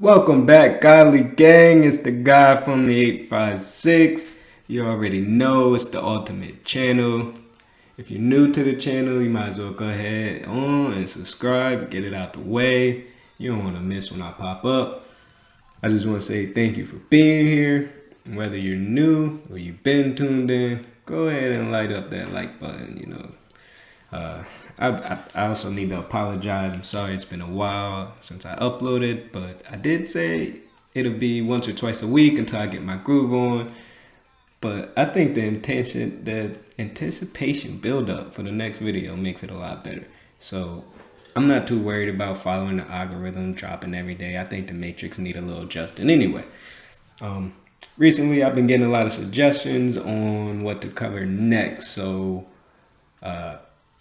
Welcome back, Godly Gang. It's the guy from the 856. You already know it's the ultimate channel. If you're new to the channel, you might as well go ahead on and subscribe, get it out the way. You don't want to miss when I pop up. I just want to say thank you for being here. Whether you're new or you've been tuned in, go ahead and light up that like button. I also need to apologize. I'm sorry it's been a while since I uploaded, but I did say it'll be once or twice a week until I get my groove on. But I think the anticipation build up for the next video makes it a lot better. So I'm not too worried about following the algorithm, dropping every day. I think the Matrix need a little adjusting anyway. Recently I've been getting a lot of suggestions on what to cover next. So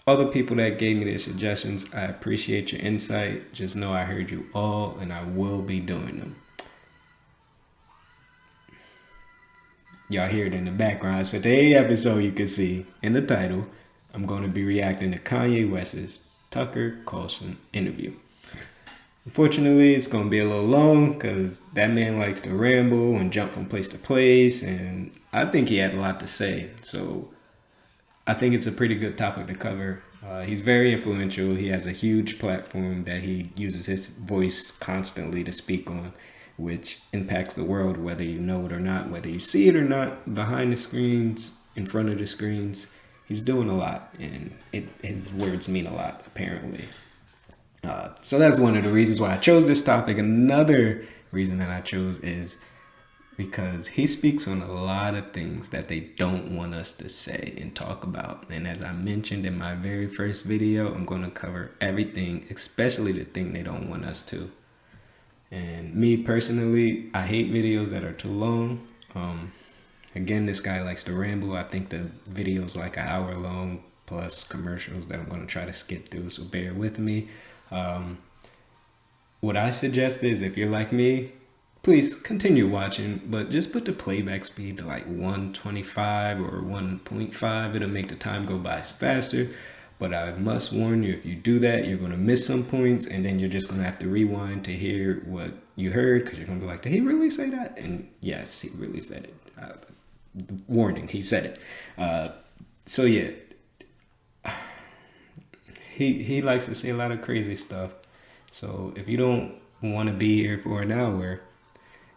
other people that gave me their suggestions, I appreciate your insight. Just know I heard you all and I will be doing them. Y'all hear it in the background. For today's episode, you can see in the title, I'm going to be reacting to Kanye West's Tucker Carlson interview. Unfortunately, it's going to be a little long because that man likes to ramble and jump from place to place. And I think he had a lot to say. So I think it's a pretty good topic to cover. He's very influential. He has a huge platform that he uses his voice constantly to speak on, which impacts the world, whether you know it or not, whether you see it or not, behind the screens, in front of the screens. He's doing a lot, and his words mean a lot, apparently. So that's one of the reasons why I chose this topic. Another reason that I chose is because he speaks on a lot of things that they don't want us to say and talk about. And as I mentioned in my very first video, I'm going to cover everything, especially the thing they don't want us to. And me personally, I hate videos that are too long. Again, this guy likes to ramble. I think the video's like an hour long plus commercials that I'm going to try to skip through, so bear with me. What I suggest is, if you're like me, please continue watching, but just put the playback speed to like 125 or 1.5. It'll make the time go by faster. But I must warn you, if you do that, you're going to miss some points, and then you're just going to have to rewind to hear what you heard, because you're going to be like, did he really say that? And yes, he really said it. Warning, he said it. So yeah, he likes to say a lot of crazy stuff. So if you don't want to be here for an hour,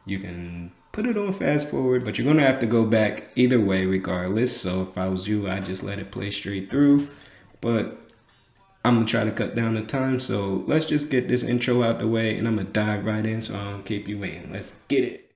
you can put it on fast forward, but you're going to have to go back either way regardless. So if I was you, I'd just let it play straight through. But I'm going to try to cut down the time. So let's just get this intro out the way, and I'm going to dive right in so I don't keep you waiting. Let's get it.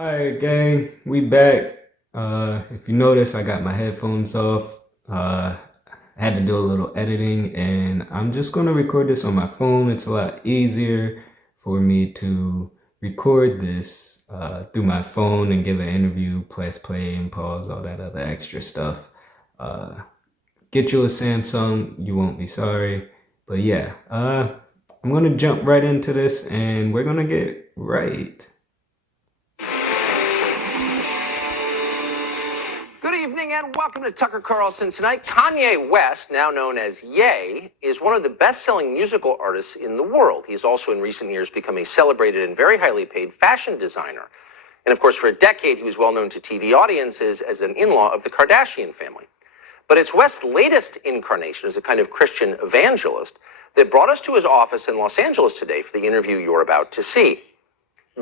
Alright, gang, we back. If you notice, I got my headphones off. I had to do a little editing, and I'm just going to record this on my phone. It's a lot easier for me to record this through my phone and give an interview, press play and pause, all that other extra stuff. Get you a Samsung, you won't be sorry. But yeah, I'm going to jump right into this, and we're going to get right. Good evening and welcome to Tucker Carlson Tonight. Kanye West, now known as Ye, is one of the best-selling musical artists in the world. He's also in recent years become a celebrated and very highly paid fashion designer. And of course, for a decade, he was well known to TV audiences as an in-law of the Kardashian family. But it's West's latest incarnation as a kind of Christian evangelist that brought us to his office in Los Angeles today for the interview you're about to see.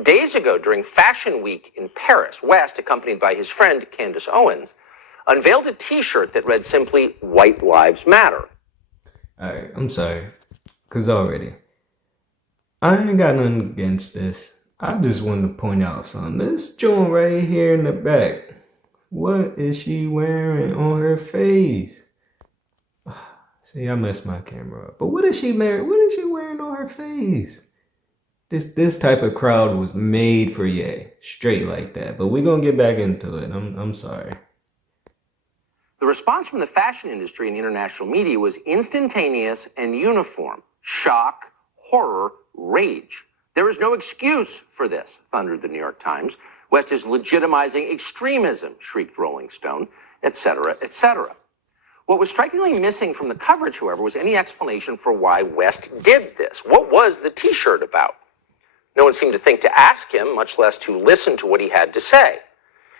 Days ago, during Fashion Week in Paris, West, accompanied by his friend Candace Owens, unveiled a t-shirt that read simply, "White Lives Matter." Alright, I'm sorry. Because already, I ain't got nothing against this. I just wanted to point out something. This joint right here in the back. What is she wearing on her face? See, I messed my camera up. But what is she wearing on her face? This type of crowd was made for Ye, straight like that. But we're gonna get back into it. I'm sorry. The response from the fashion industry and international media was instantaneous and uniform. Shock, horror, rage. There is no excuse for this, thundered the New York Times. West is legitimizing extremism, shrieked Rolling Stone, etc., etc. What was strikingly missing from the coverage, however, was any explanation for why West did this. What was the t-shirt about? No one seemed to think to ask him, much less to listen to what he had to say.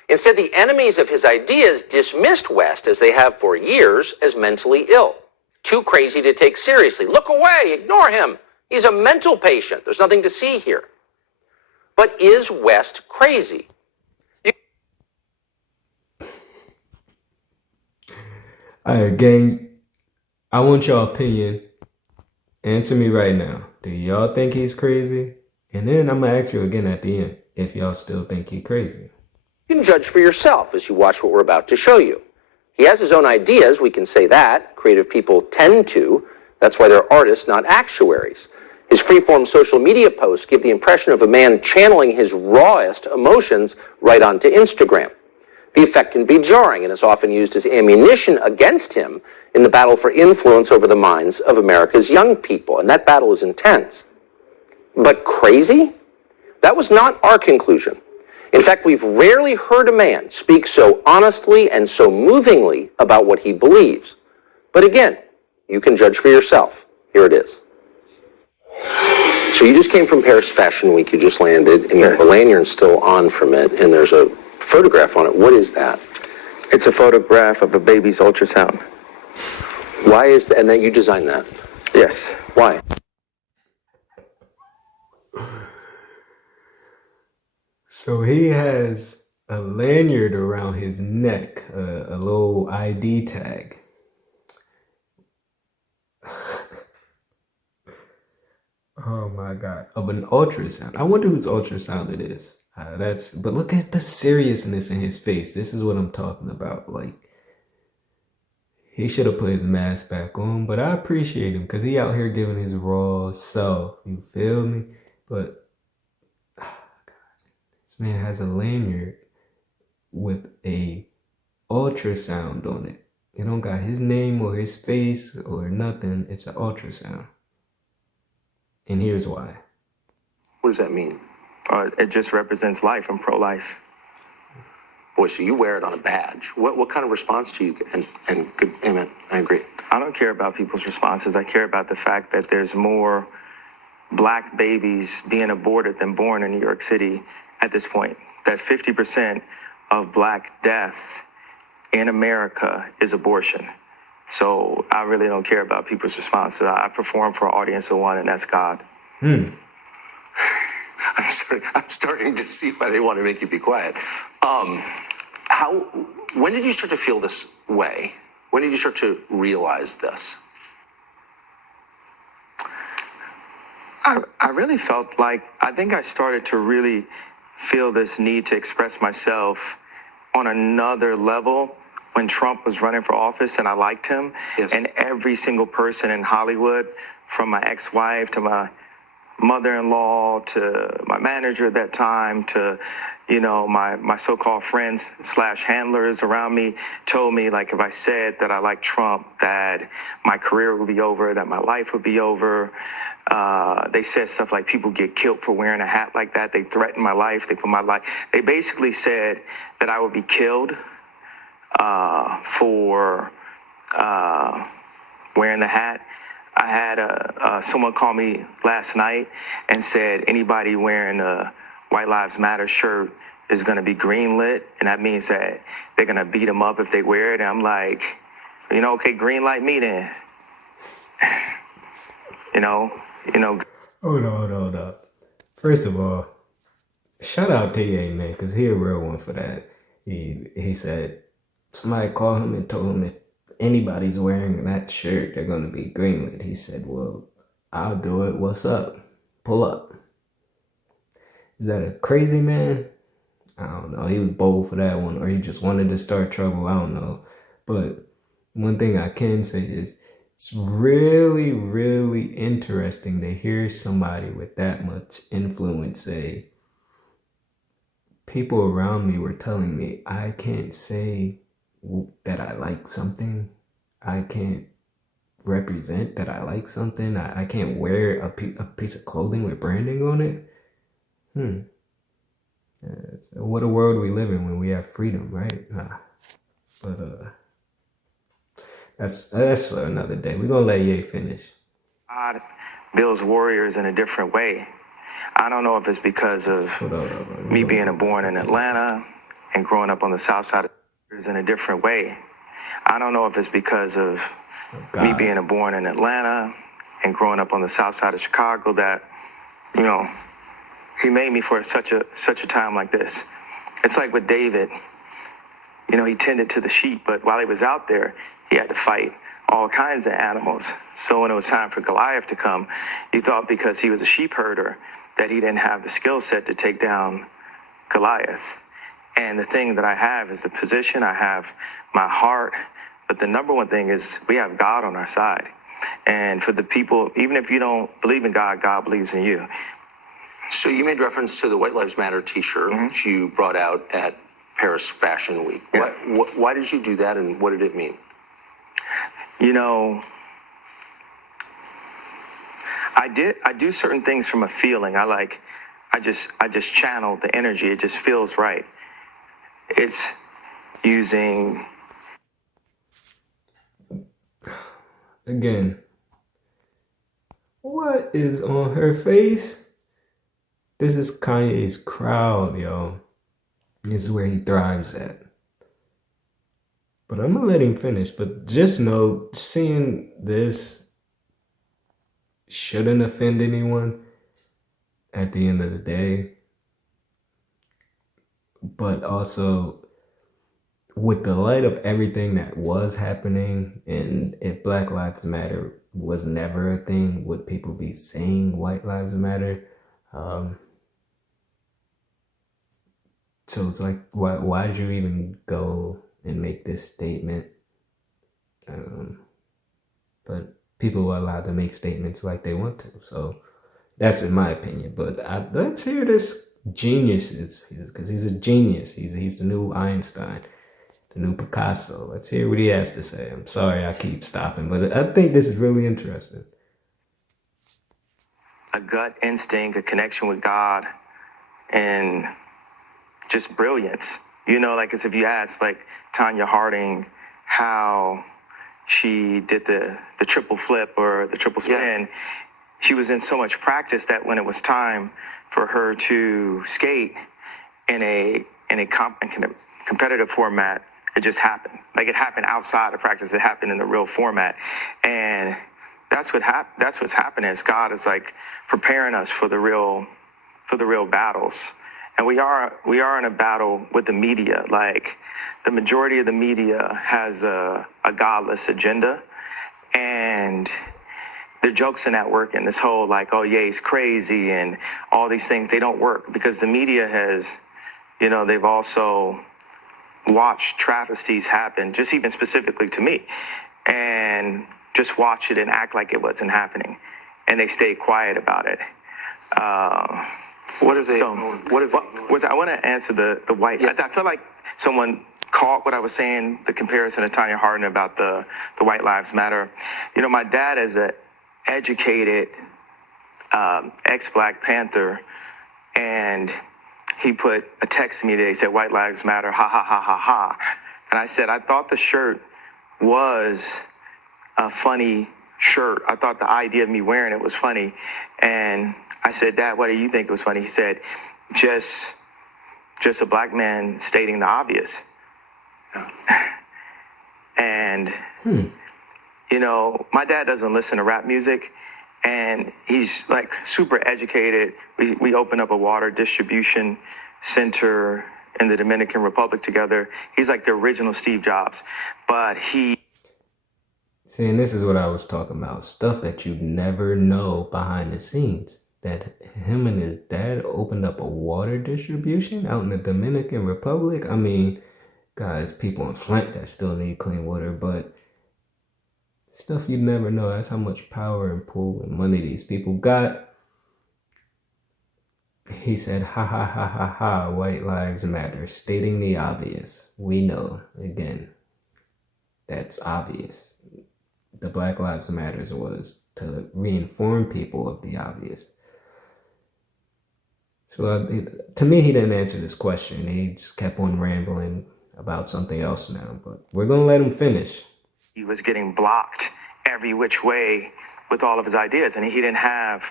Instead, the enemies of his ideas dismissed West, as they have for years, as mentally ill. Too crazy to take seriously. Look away, ignore him. He's a mental patient. There's nothing to see here. But is West crazy? Gang, I want your opinion. Answer me right now. Do y'all think he's crazy? And then I'm gonna ask you again at the end if y'all still think he's crazy. You can judge for yourself as you watch what we're about to show you. He has his own ideas, we can say that. Creative people tend to. That's why they're artists, not actuaries. His freeform social media posts give the impression of a man channeling his rawest emotions right onto Instagram. The effect can be jarring and is often used as ammunition against him in the battle for influence over the minds of America's young people, and that battle is intense. But crazy? That was not our conclusion. In fact, we've rarely heard a man speak so honestly and so movingly about what he believes. But again, you can judge for yourself. Here it is. So you just came from Paris Fashion Week, you just landed, and the lanyard's still on from it, and there's a photograph on it. What is that? It's a photograph of a baby's ultrasound. Why is that? And that you designed that? Yes. Why? So he has a lanyard around his neck, a little ID tag. Oh my God. Of an ultrasound. I wonder whose ultrasound it is. But look at the seriousness in his face. This is what I'm talking about. Like, he should have put his mask back on, but I appreciate him because he out here giving his raw self. You feel me? But this man has a lanyard with a ultrasound on it. It don't got his name or his face or nothing. It's an ultrasound. And here's why. What does that mean? It just represents life. I'm pro-life. Boy, so you wear it on a badge. What kind of response do you get? And good, amen, I agree. I don't care about people's responses. I care about the fact that there's more black babies being aborted than born in New York City at this point. That 50% of black death in America is abortion. So I really don't care about people's responses. I perform for an audience of one, and that's God. I'm starting to see why they want to make you be quiet. When did you start to feel this way? When did you start to realize this? I really felt like, I think I started to really feel this need to express myself on another level when Trump was running for office, and I liked him. Yes. And every single person in Hollywood, from my ex-wife to my mother-in-law to my manager at that time to, you know, my so-called friends / handlers around me, told me, like, if I said that I liked Trump, that my career would be over, that my life would be over. They said stuff like people get killed for wearing a hat like that. They threatened my life. They basically said that I would be killed for wearing the hat. I had someone call me last night and said anybody wearing a White Lives Matter shirt is going to be greenlit, and that means that they're going to beat them up if they wear it. And I'm like, you know, okay, green light me then. you know. Hold on. First of all, shout out to Ye, man, because he a real one for that. He said somebody called him and told him that anybody's wearing that shirt, they're going to be greenlit. He said, well, I'll do it. What's up? Pull up. Is that a crazy man I don't know. He was bold for that one, or he just wanted to start trouble. I don't know. But one thing I can say is it's really, really interesting to hear somebody with that much influence say, people around me were telling me I can't say that I like something. I can't represent that I like something. I can't wear a piece of clothing with branding on it. So what a world we live in when we have freedom, right? But that's another day. We're gonna let Ye finish. God builds warriors in a different way. I don't know if it's because of me being born in Atlanta and growing up on the south side in a different way. I don't know if it's because of me being born in Atlanta and growing up on the south side of Chicago that, you know, he made me for such a time like this. It's like with David, you know, he tended to the sheep, but while he was out there, he had to fight all kinds of animals. So when it was time for Goliath to come, you thought because he was a sheep herder that he didn't have the skill set to take down Goliath. And the thing that I have is the position, I have my heart, but the number one thing is we have God on our side. And for the people, even if you don't believe in God, God believes in you. So you made reference to the White Lives Matter T-shirt, which you brought out at Paris Fashion Week. Yeah. Why did you do that, and what did it mean? You know, I do certain things from a feeling. I just channel the energy. It just feels right. It's using. Again, what is on her face? This is Kanye's crowd, yo. This is where he thrives at. But I'm gonna let him finish. But just know, seeing this shouldn't offend anyone at the end of the day. But also, with the light of everything that was happening, and if Black Lives Matter was never a thing, would people be saying White Lives Matter? So it's like, why did you even go and make this statement? But people are allowed to make statements like they want to. So that's in my opinion. But let's hear this genius, because he's a genius. He's the new Einstein, the new Picasso. Let's hear what he has to say. I'm sorry I keep stopping, but I think this is really interesting. A gut instinct, a connection with God, and just brilliance. You know, like as if you asked like Tanya Harding how she did the triple flip or the triple spin, she was in so much practice that when it was time for her to skate in a competitive format, it just happened. Like it happened outside of practice. It happened in the real format. And that's what's happening is God is like preparing us for the real battles. And we are in a battle with the media. Like the majority of the media has a godless agenda, and the jokes in that work and this whole like, oh yeah, he's crazy and all these things, they don't work because the media has, you know, they've also watched travesties happen, just even specifically to me, and just watch it and act like it wasn't happening, and they stay quiet about it. What if they? I want to answer the white. Yeah. I feel like someone caught what I was saying, the comparison to Tanya Harding about the White Lives Matter. You know, my dad is an educated ex-Black Panther, and he put a text to me today. He said, "White Lives Matter, ha ha ha ha ha." And I said, I thought the shirt was a funny shirt. I thought the idea of me wearing it was funny, and I said, Dad, what do you think was funny? He said, just a Black man stating the obvious. And, you know, my dad doesn't listen to rap music, and he's like super educated. We opened up a water distribution center in the Dominican Republic together. He's like the original Steve Jobs, but he... See, and this is what I was talking about. Stuff that you never know behind the scenes. that him and his dad opened up a water distribution out in the Dominican Republic. I mean, guys, people in Flint that still need clean water, but stuff you never know. That's how much power and pull and money these people got. He said, ha ha ha ha ha, white lives matter, stating the obvious. We know, again, that's obvious. The Black Lives Matters was to reinform people of the obvious. So to me, he didn't answer this question. He just kept on rambling about something else now, but we're going to let him finish. He was getting blocked every which way with all of his ideas, and he didn't have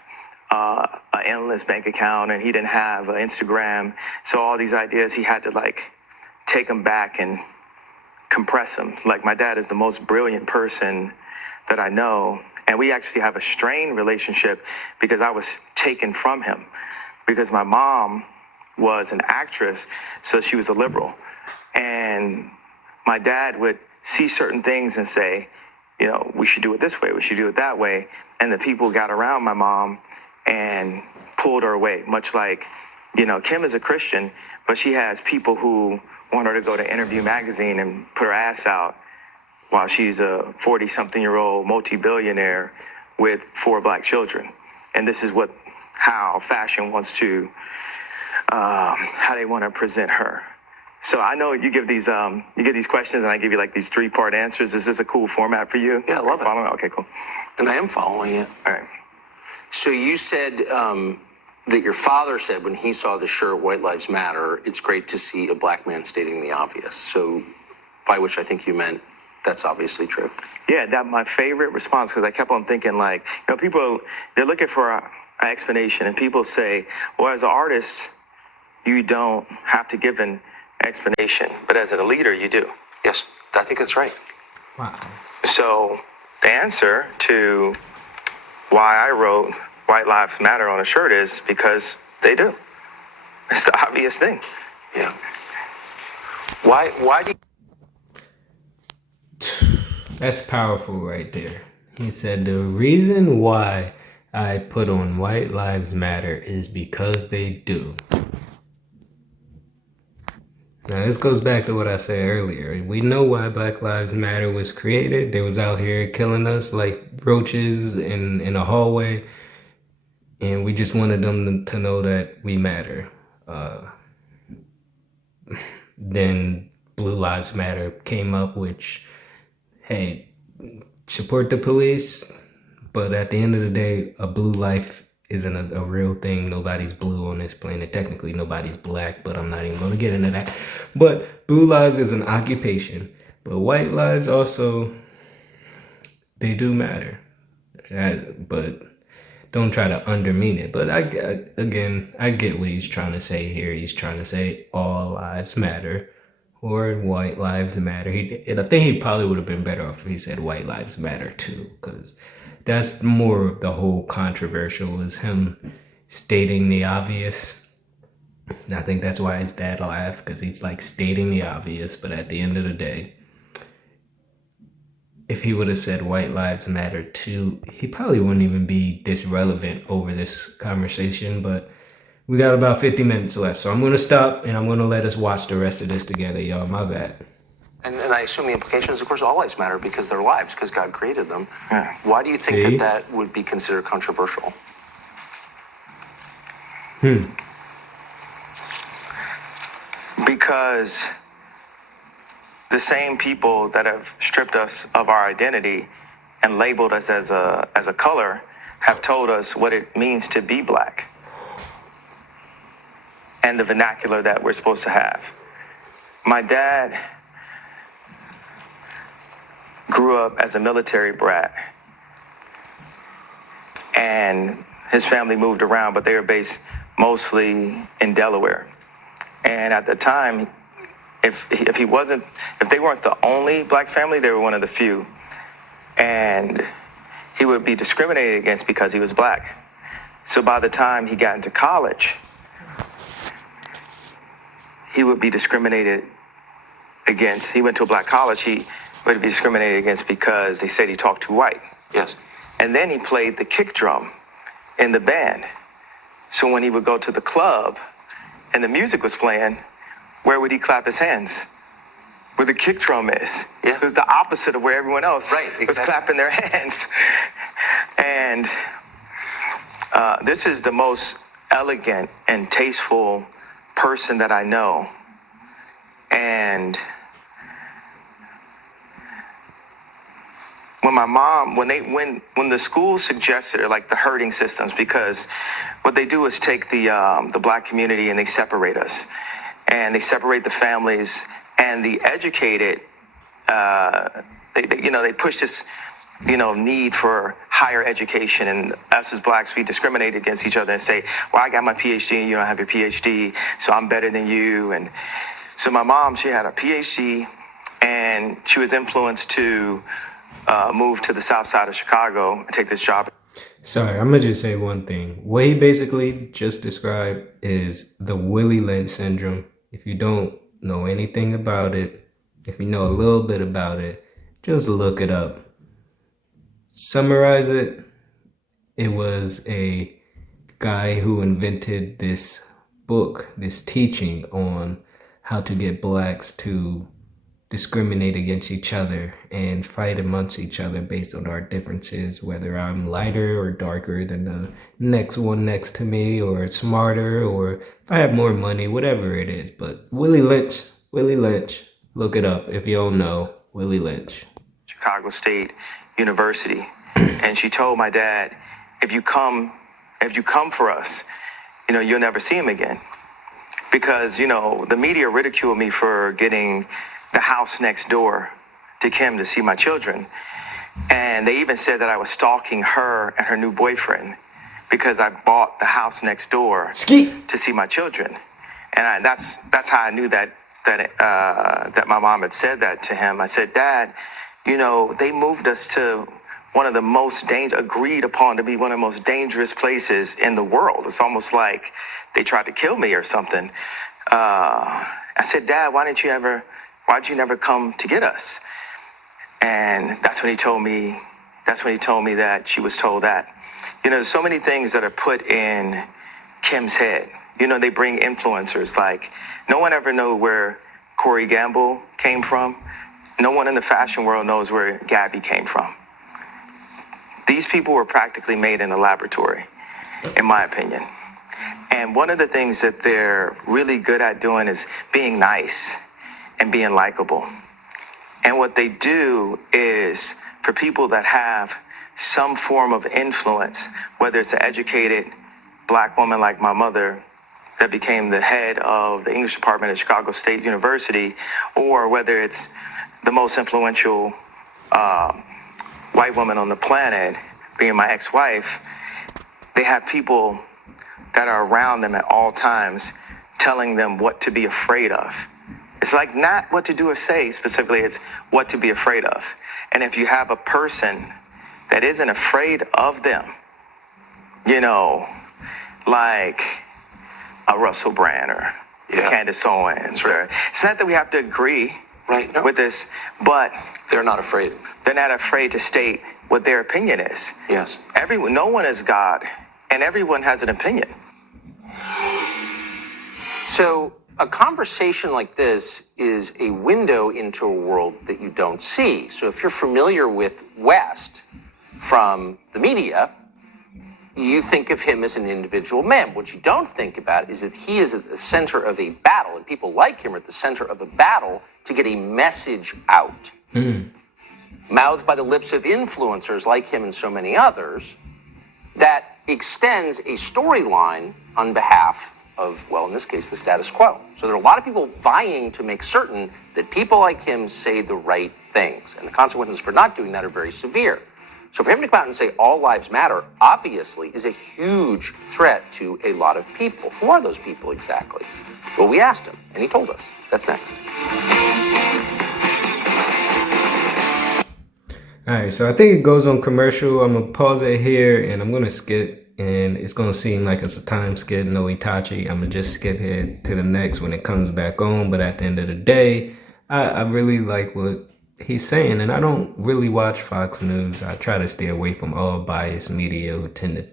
an endless bank account, and he didn't have an Instagram. So all these ideas, he had to like take them back and compress them. Like, my dad is the most brilliant person that I know, and we actually have a strained relationship because I was taken from him, because my mom was an actress, so she was a liberal. And my dad would see certain things and say, you know, we should do it this way, we should do it that way. And the people got around my mom and pulled her away, much like, you know, Kim is a Christian, but she has people who want her to go to Interview magazine and put her ass out while she's a 40-something-year-old multi-billionaire with 4 black children. And this is how fashion wants to, how they want to present her. So I know you give these questions, and I give you like these 3-part answers. Is this a cool format for you? Yeah, I love it. Following? Okay, cool. And I am following it. All right. So you said that your father said when he saw the shirt, White Lives Matter, it's great to see a black man stating the obvious. So by which I think you meant that's obviously true. Yeah, that my favorite response, because I kept on thinking, like, you know, people, they're looking for an explanation, and people say, well, as an artist, you don't have to give an explanation, but as a leader, you do. Yes, I think that's right. Wow. So the answer to why I wrote White Lives Matter on a shirt is because they do. It's the obvious thing. Yeah. Why do you... That's powerful right there. He said the reason why I put on White Lives Matter is because they do. Now this goes back to what I said earlier. We know why Black Lives Matter was created. They was out here killing us like roaches in a hallway. And we just wanted them to know that we matter. Then Blue Lives Matter came up, which, hey, support the police, but at the end of the day, a blue life isn't a real thing. Nobody's blue on this planet. Technically, nobody's black, but I'm not even going to get into that. But blue lives is an occupation. But white lives also, they do matter. But don't try to undermine it. But I get what he's trying to say here. He's trying to say all lives matter, or white lives matter. I think he probably would have been better off if he said white lives matter too, because that's more of the whole controversial, is him stating the obvious. And I think that's why his dad laughed, because he's like stating the obvious. But at the end of the day, if he would have said white lives matter too, he probably wouldn't even be this relevant over this conversation. But we got about 50 minutes left, so I'm going to stop and I'm going to let us watch the rest of this together, y'all. My bad. And I assume the implication is, of course, all lives matter because they're lives, because God created them. Yeah. Why do you think that would be considered controversial? Because the same people that have stripped us of our identity and labeled us as a color have told us what it means to be black and the vernacular that we're supposed to have. My dad grew up as a military brat, and his family moved around, but they were based mostly in Delaware. And at the time, if they weren't the only black family, they were one of the few. And he would be discriminated against because he was black. So by the time he got into college, he would be discriminated against. He went to a black college, he would be discriminated against because they said he talked too white. Yes. And then he played the kick drum in the band. So when he would go to the club and the music was playing, where would he clap his hands? Where the kick drum is. Yeah. So it's the opposite of where everyone else Right, was clapping their hands. And this is the most elegant and tasteful person that I know. And when my mom, when the school suggested like the herding systems, because what they do is take the black community and they separate us, and they separate the families, and the educated, they push this, need for higher education, and us as blacks, we discriminate against each other and say, well, I got my PhD and you don't have your PhD, so I'm better than you. And so my mom, she had a PhD, and she was influenced to move to the south side of Chicago and take this job. Sorry, I'm gonna just say one thing. What he basically just described is the Willie Lynch syndrome. If you don't know anything about it, if you know a little bit about it, just look it up. Summarize it. It was a guy who invented this book, this teaching on how to get blacks to discriminate against each other and fight amongst each other based on our differences, whether I'm lighter or darker than the next one next to me, or smarter, or if I have more money, whatever it is. But Willie Lynch, look it up if you don't know. Willie Lynch. Chicago State University. And she told my dad, if you come for us, you'll never see him again. Because, the media ridiculed me for getting the house next door to Kim to see my children. And they even said that I was stalking her and her new boyfriend because I bought the house next door to see my children. And that's how I knew that my mom had said that to him. I said, Dad, they moved us to one of the most agreed upon to be one of the most dangerous places in the world. It's almost like they tried to kill me or something. I said, Dad, why'd you never come to get us? And that's when he told me that she was told that. There's so many things that are put in Kim's head. They bring influencers, like no one ever knew where Corey Gamble came from. No one in the fashion world knows where Gabby came from. These people were practically made in a laboratory, in my opinion. And one of the things that they're really good at doing is being nice and being likable. And what they do is, for people that have some form of influence, whether it's an educated black woman like my mother that became the head of the English department at Chicago State University, or whether it's the most influential white woman on the planet, being my ex-wife, they have people that are around them at all times telling them what to be afraid of. It's like not what to do or say specifically, it's what to be afraid of. And if you have a person that isn't afraid of them, like a Russell Brand or Candace Owens, or it's not that we have to agree with this, but They're not afraid. They're not afraid to state what their opinion is. Yes. No one is God, and everyone has an opinion. So a conversation like this is a window into a world that you don't see. So if you're familiar with West from the media, you think of him as an individual man. What you don't think about is that he is at the center of a battle, and people like him are at the center of a battle to get a message out. Mouthed by the lips of influencers like him and so many others, that extends a storyline on behalf of, well, in this case, the status quo. So there are a lot of people vying to make certain that people like him say the right things, and the consequences for not doing that are very severe. So for him to come out and say all lives matter, obviously, is a huge threat to a lot of people. Who are those people exactly? Well, we asked him, and he told us. That's next. All right, so I think it goes on commercial. I'm going to pause it here, and I'm going to skip, and it's going to seem like it's a time skip, no Itachi. I'm going to just skip ahead to the next when it comes back on, but at the end of the day, I really like what he's saying, and I don't really watch Fox News. I try to stay away from all biased media who tend to,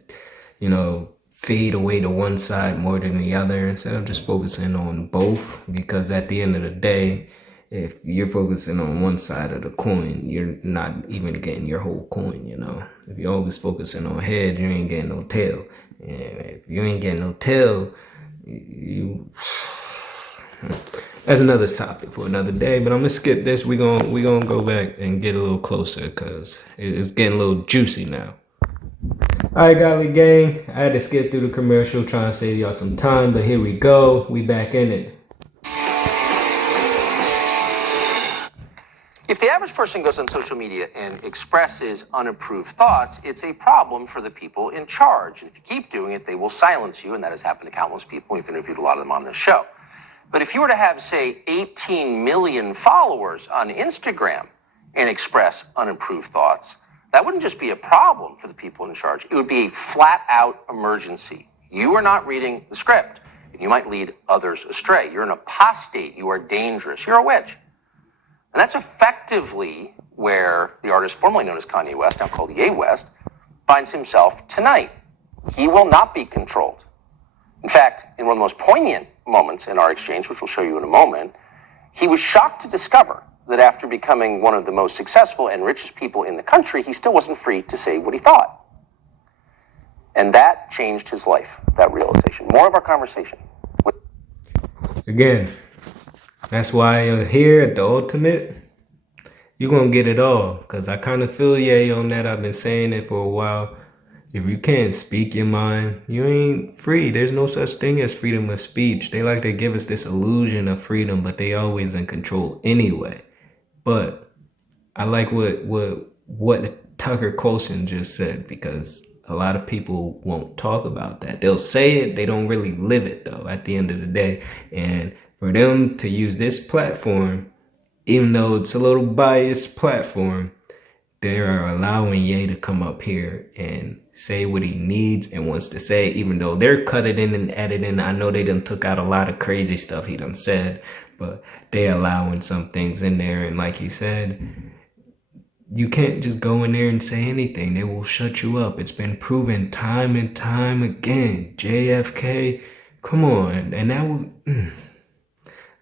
fade away to one side more than the other instead of just focusing on both, because at the end of the day, if you're focusing on one side of the coin, you're not even getting your whole coin, you know. If you're always focusing on head, you ain't getting no tail. And if you ain't getting no tail, you that's another topic for another day, but I'm gonna skip this. We gonna go back and get a little closer because it's getting a little juicy now. Alright, Golly Gang, I had to skip through the commercial trying to save y'all some time, but here we go. We back in it. If the average person goes on social media and expresses unapproved thoughts, it's a problem for the people in charge. And if you keep doing it, they will silence you, and that has happened to countless people. We've interviewed a lot of them on this show. But if you were to have, say, 18 million followers on Instagram and express unapproved thoughts, that wouldn't just be a problem for the people in charge. It would be a flat-out emergency. You are not reading the script, and you might lead others astray. You're an apostate. You are dangerous. You're a witch. And that's effectively where the artist formerly known as Kanye West, now called Ye West, finds himself tonight. He will not be controlled. In fact, in one of the most poignant moments in our exchange, which we'll show you in a moment, he was shocked to discover that after becoming one of the most successful and richest people in the country, he still wasn't free to say what he thought. And that changed his life, that realization. More of our conversation. Again, that's why you're here at the Ultimate. You're going to get it all. Because I kind of feel yay on that. I've been saying it for a while. If you can't speak your mind, you ain't free. There's no such thing as freedom of speech. They like to give us this illusion of freedom, but they always in control anyway. But I like what Tucker Carlson just said, because a lot of people won't talk about that. They'll say it, they don't really live it though at the end of the day. And for them to use this platform, even though it's a little biased platform, they are allowing Ye to come up here and say what he needs and wants to say, even though they're cutting in and editing. I know they done took out a lot of crazy stuff he done said, but they allowing some things in there. And like he said, you can't just go in there and say anything. They will shut you up. It's been proven time and time again. JFK, come on. And that will...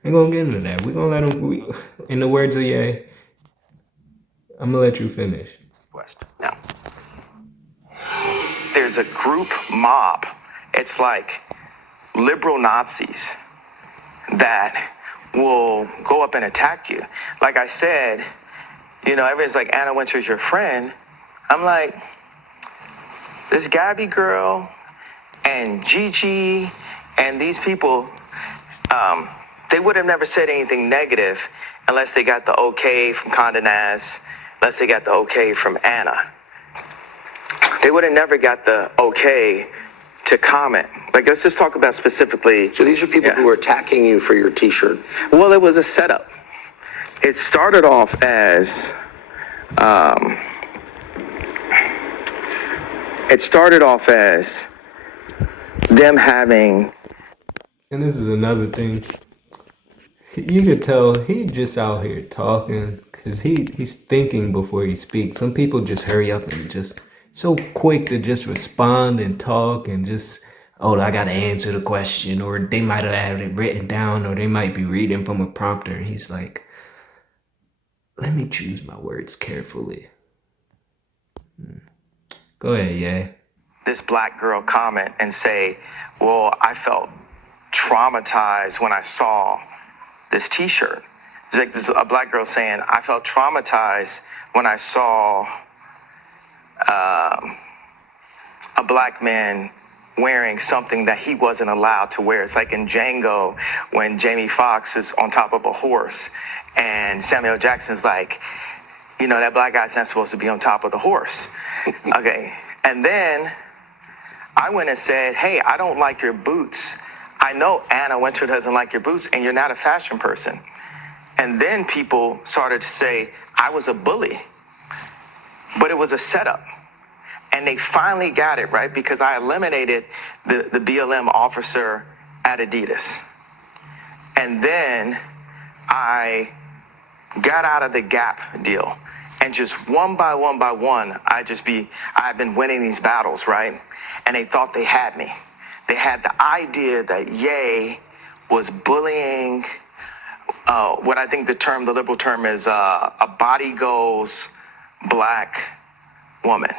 ain't gonna get into that. We're gonna let him... in the words of Ye, I'm gonna let you finish. West. Now, There's a group mob. It's like liberal Nazis that will go up and attack you. Like I said, you know, everyone's like, Anna Wintour's your friend. I'm like, this Gabby girl and Gigi and these people, they would have never said anything negative unless they got the okay from Condé Nast, unless they got the okay from Anna. They would have never got the okay to comment. Like, let's just talk about specifically. so these are people who are attacking you for your T-shirt. Well, it was a setup. It started off as, them having. And this is another thing. You could tell he just out here talking because he's thinking before he speaks. Some people just hurry up and just so quick to just respond and talk and just, oh, I got to answer the question, or they might have had it written down, or they might be reading from a prompter. And he's like, let me choose my words carefully. Go ahead, yeah. This black girl comment and say, well, I felt traumatized when I saw this T-shirt. It's like this a black girl saying, I felt traumatized when I saw a black man wearing something that he wasn't allowed to wear. It's like in Django when Jamie Foxx is on top of a horse and Samuel Jackson's like, you know, that black guy's not supposed to be on top of the horse. Okay. And then I went and said, hey, I don't like your boots. I know Anna Wintour doesn't like your boots and you're not a fashion person. And then people started to say I was a bully, but it was a setup. And they finally got it, right? Because I eliminated the BLM officer at Adidas. And then I got out of the Gap deal. And just one by one, I've been winning these battles, right? And they thought they had me. they had the idea that Ye was bullying what I think the liberal term is a body goes black woman.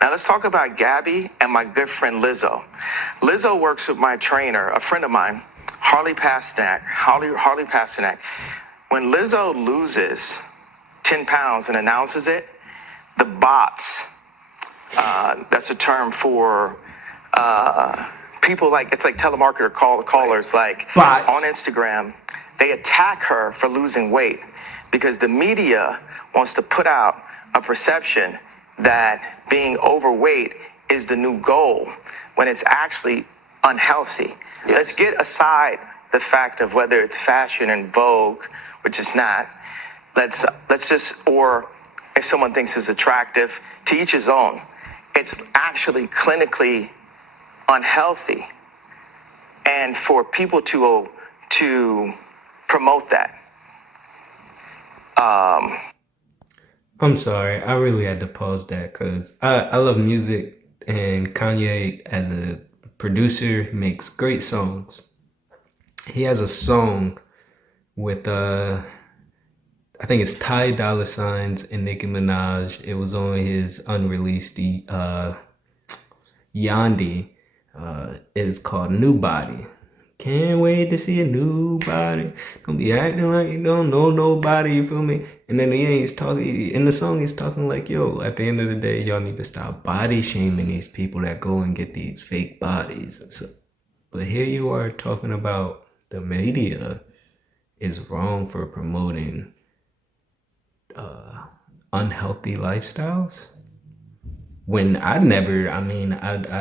Now let's talk about Gabby and my good friend Lizzo. Lizzo works with my trainer, a friend of mine, Harley Pasternak. When Lizzo loses 10 pounds and announces it, the bots, that's a term for people it's like telemarketer callers, like Bots. on Instagram, they attack her for losing weight because the media wants to put out a perception that being overweight is the new goal when it's actually unhealthy. Yes. Let's get aside the fact of whether it's fashion and vogue, which is not. Let's just, or if someone thinks it's attractive, to each his own. It's actually clinically unhealthy, and for people to promote that. I'm sorry, I really had to pause that because I love music, and Kanye as a producer makes great songs. He has a song with I think it's Ty Dolla Signs and Nicki Minaj. It was on his unreleased Yandi. It is called New Body. Can't wait to see a new body. Don't be acting like you don't know nobody, you feel me? And then he's talking, in the song he's talking like, yo, at the end of the day, y'all need to stop body shaming these people that go and get these fake bodies. So, but here you are talking about the media is wrong for promoting unhealthy lifestyles. When I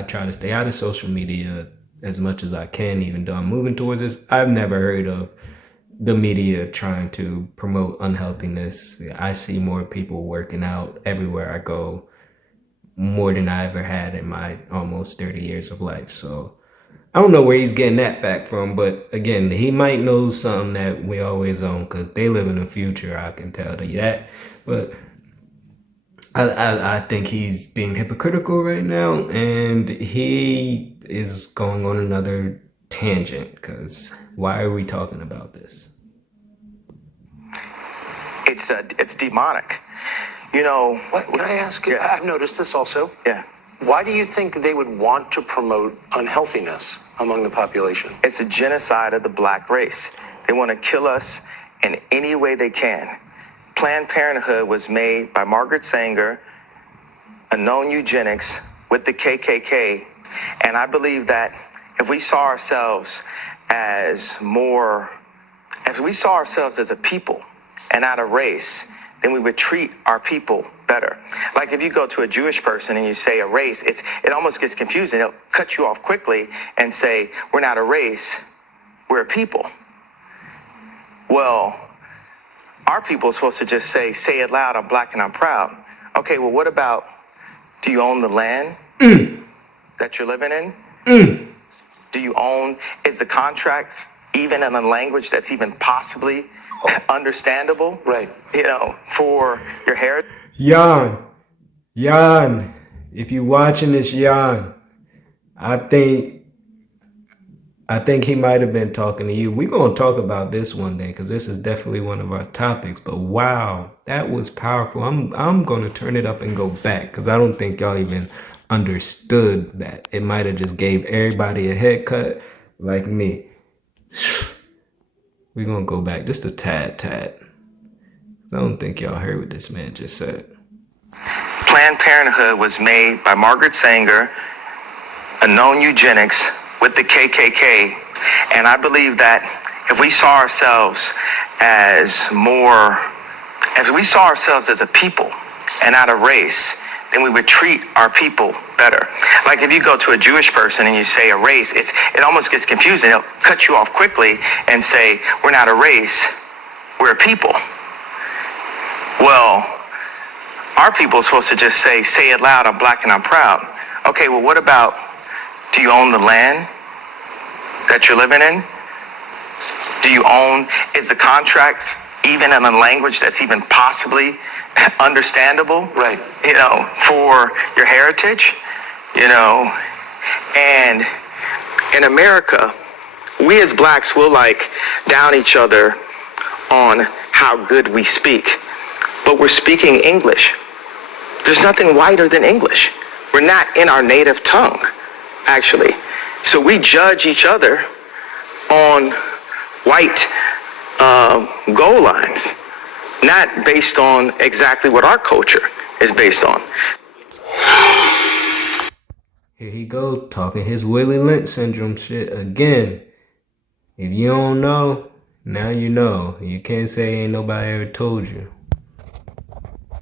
try to stay out of social media as much as I can, even though I'm moving towards this. I've never heard of the media trying to promote unhealthiness. I see more people working out everywhere I go, more than I ever had in my almost 30 years of life. So I don't know where he's getting that fact from, but again, he might know something that we always own because they live in the future, I can tell you that. But I think he's being hypocritical right now, and he is going on another tangent because why are we talking about this? It's demonic. You know, What, can I ask? Yeah. I've noticed this also. yeah. Why do you think they would want to promote unhealthiness among the population? It's a genocide of the black race. They want to kill us in any way they can. Planned Parenthood was made by Margaret Sanger, a known eugenics with the KKK, and I believe that if we saw ourselves as a people and not a race, then we would treat our people better. Like if you go to a Jewish person and you say a race, it almost gets confusing. They'll cut you off quickly and say, we're not a race, we're a people. Well, our people are supposed to just say it loud, I'm black and I'm proud. Okay, well, what about, do you own the land that you're living in? Do you own, is the contract even in a language that's even possibly understandable? Right. You know, for your heritage? Jan, if you watching this, Jan, I think he might have been talking to you. We're going to talk about this one day because this is definitely one of our topics. But wow, that was powerful. I'm going to turn it up and go back because I don't think y'all even understood that. It might have just gave everybody a haircut like me. We're going to go back just a tad. I don't think y'all heard what this man just said. Planned Parenthood was made by Margaret Sanger, a known eugenics with the KKK, and I believe that if we saw ourselves as a people and not a race, then we would treat our people better. Like if you go to a Jewish person and you say a race, it almost gets confusing. They'll cut you off quickly and say, we're not a race, we're a people. Well, our people are supposed to just say it loud, I'm black and I'm proud. Okay, well, what about, do you own the land that you're living in? Do you own, is the contract even in a language that's even possibly understandable? Right. You know, for your heritage, you know, and in America, we as blacks will like down each other on how good we speak, but we're speaking English. There's nothing whiter than English. We're not in our native tongue, actually. So we judge each other on white goal lines, not based on exactly what our culture is based on. Here he go, talking his Willie Lynch syndrome shit again. If you don't know, now you know. You can't say ain't nobody ever told you.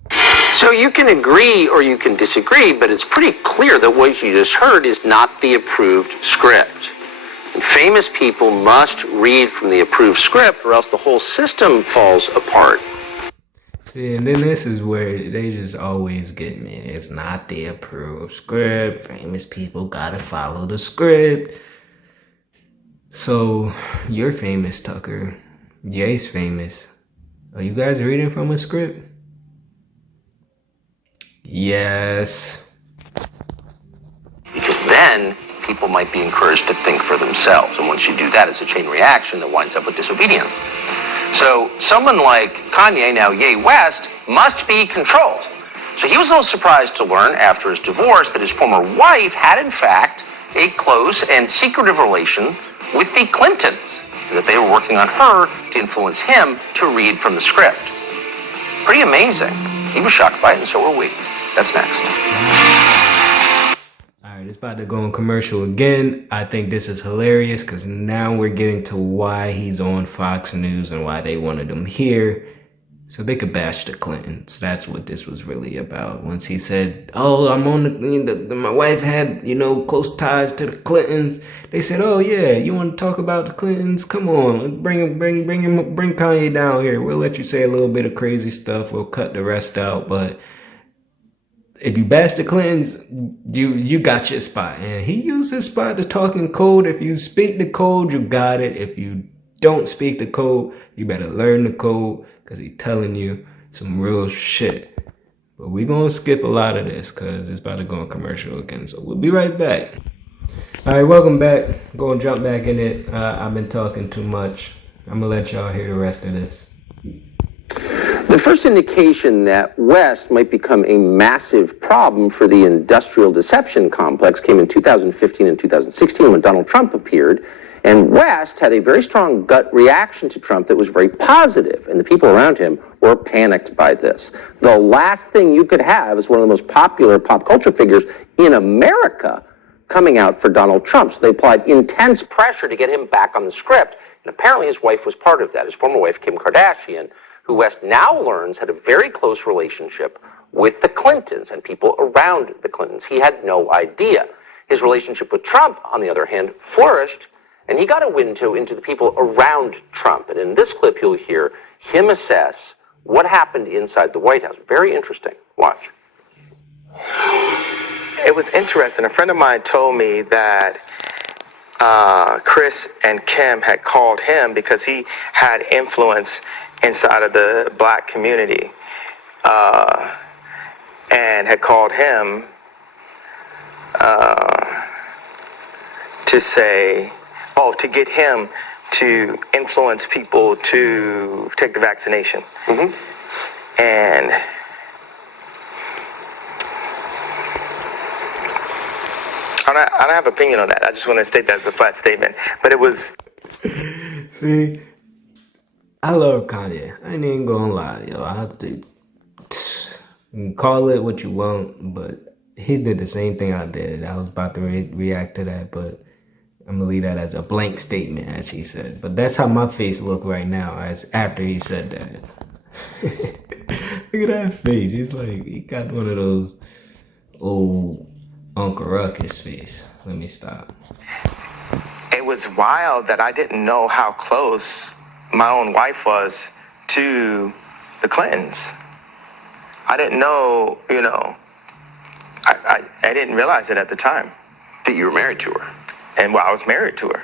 So you can agree or you can disagree, but it's pretty clear that what you just heard is not the approved script. And famous people must read from the approved script or else the whole system falls apart. See, and then this is where they just always get me. It's not the approved script. Famous people gotta follow the script. So, you're famous, Tucker. Ye's famous. Are you guys reading from a script? Yes. Because then people might be encouraged to think for themselves. And once you do that, it's a chain reaction that winds up with disobedience. So someone like Kanye, now Ye West, must be controlled. So he was a little surprised to learn after his divorce that his former wife had in fact a close and secretive relation with the Clintons, and that they were working on her to influence him to read from the script. Pretty amazing. He was shocked by it, and so were we. That's next. Alright, it's about to go on commercial again. I think this is hilarious because now we're getting to why he's on Fox News and why they wanted him here. So they could bash the Clintons. That's what this was really about. Once he said, "Oh, I'm on my wife had, close ties to the Clintons." They said, "Oh yeah, you want to talk about the Clintons? Come on, bring Kanye down here. We'll let you say a little bit of crazy stuff. We'll cut the rest out. But if you bash the Clintons, you got your spot." And he used his spot to talk in code. If you speak the code, you got it. If you don't speak the code, you better learn the code. Because he's telling you some real shit. But we're going to skip a lot of this because it's about to go on commercial again. So we'll be right back. All right, welcome back. Going to jump back in it. I've been talking too much. I'm going to let y'all hear the rest of this. The first indication that West might become a massive problem for the industrial deception complex came in 2015 and 2016 when Donald Trump appeared. And West had a very strong gut reaction to Trump that was very positive, and the people around him were panicked by this. The last thing you could have is one of the most popular pop culture figures in America coming out for Donald Trump. So they applied intense pressure to get him back on the script. And apparently his wife was part of that, his former wife, Kim Kardashian, who West now learns had a very close relationship with the Clintons and people around the Clintons. He had no idea. His relationship with Trump, on the other hand, flourished. And he got a window into the people around Trump. And in this clip, you'll hear him assess what happened inside the White House. Very interesting. Watch. It was interesting. A friend of mine told me that Chris and Kim had called him because he had influence inside of the black community and had called him to say, to get him to influence people to take the vaccination. Mm-hmm. And I don't have an opinion on that. I just want to state that as a flat statement. But it was... See, I love Kanye. I ain't even gonna lie, yo. I have to... You can call it what you want, but he did the same thing I did. I was about to react to that, but I'm gonna leave that as a blank statement, as he said. But that's how my face look right now, as after he said that. Look at that face. He's like, he got one of those old Uncle Ruckus face. Let me stop. It was wild that I didn't know how close my own wife was to the Clintons. I didn't know, I didn't realize it at the time. That you were married to her. And I was married to her.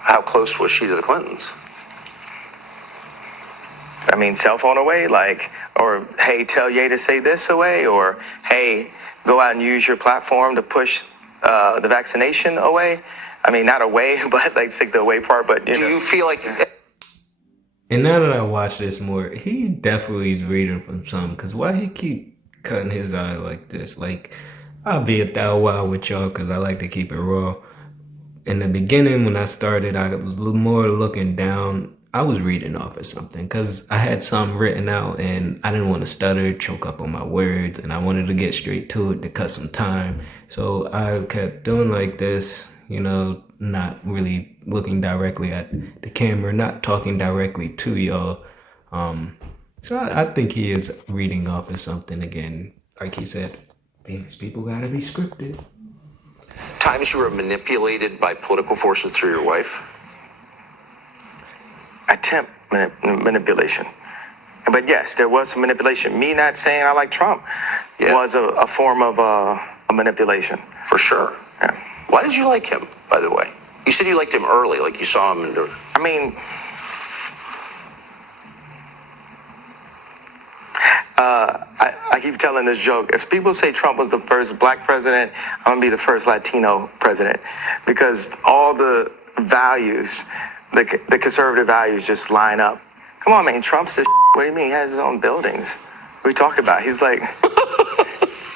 How close was she to the Clintons? I mean, cell phone away, or hey, tell Ye to say this away, or hey, go out and use your platform to push the vaccination away. I mean, not away, but like take the away part. But Do you feel like? And now that I watch this more, he definitely is reading from something. Cause why he keep cutting his eye like this? Like, I'll be a thou wow with y'all because I like to keep it raw. In the beginning, when I started, I was more looking down. I was reading off of something because I had something written out and I didn't want to stutter, choke up on my words, and I wanted to get straight to it to cut some time. So I kept doing like this, not really looking directly at the camera, not talking directly to y'all. So I think he is reading off of something again. Like he said, these people gotta be scripted. Times you were manipulated by political forces through your wife? attempt manipulation. But yes, there was some manipulation. Me not saying I like Trump was a form of a manipulation. For sure. Yeah. Why did you like him, by the way? You said you liked him early, like you saw him. I mean, I keep telling this joke. If people say Trump was the first black president, I'm going to be the first Latino president, because all the values, the conservative values just line up. Come on, man, Trump's the what do you mean? He has his own buildings. What are you talking about? He's like,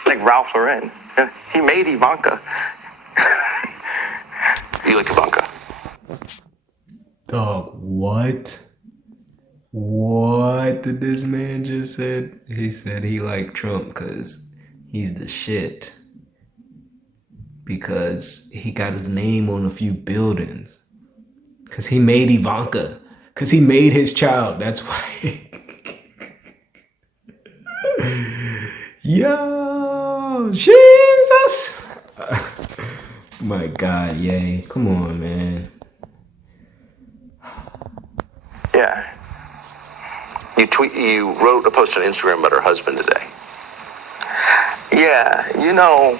like Ralph Lauren. He made Ivanka. You like Ivanka? Dog, what? What did this man just said? He said he liked Trump because he's the shit. Because he got his name on a few buildings. Because he made Ivanka. Because he made his child. That's why. Yo, Jesus. My God, yay. Come on, man. Yeah. You wrote a post on Instagram about her husband today. Yeah, you know,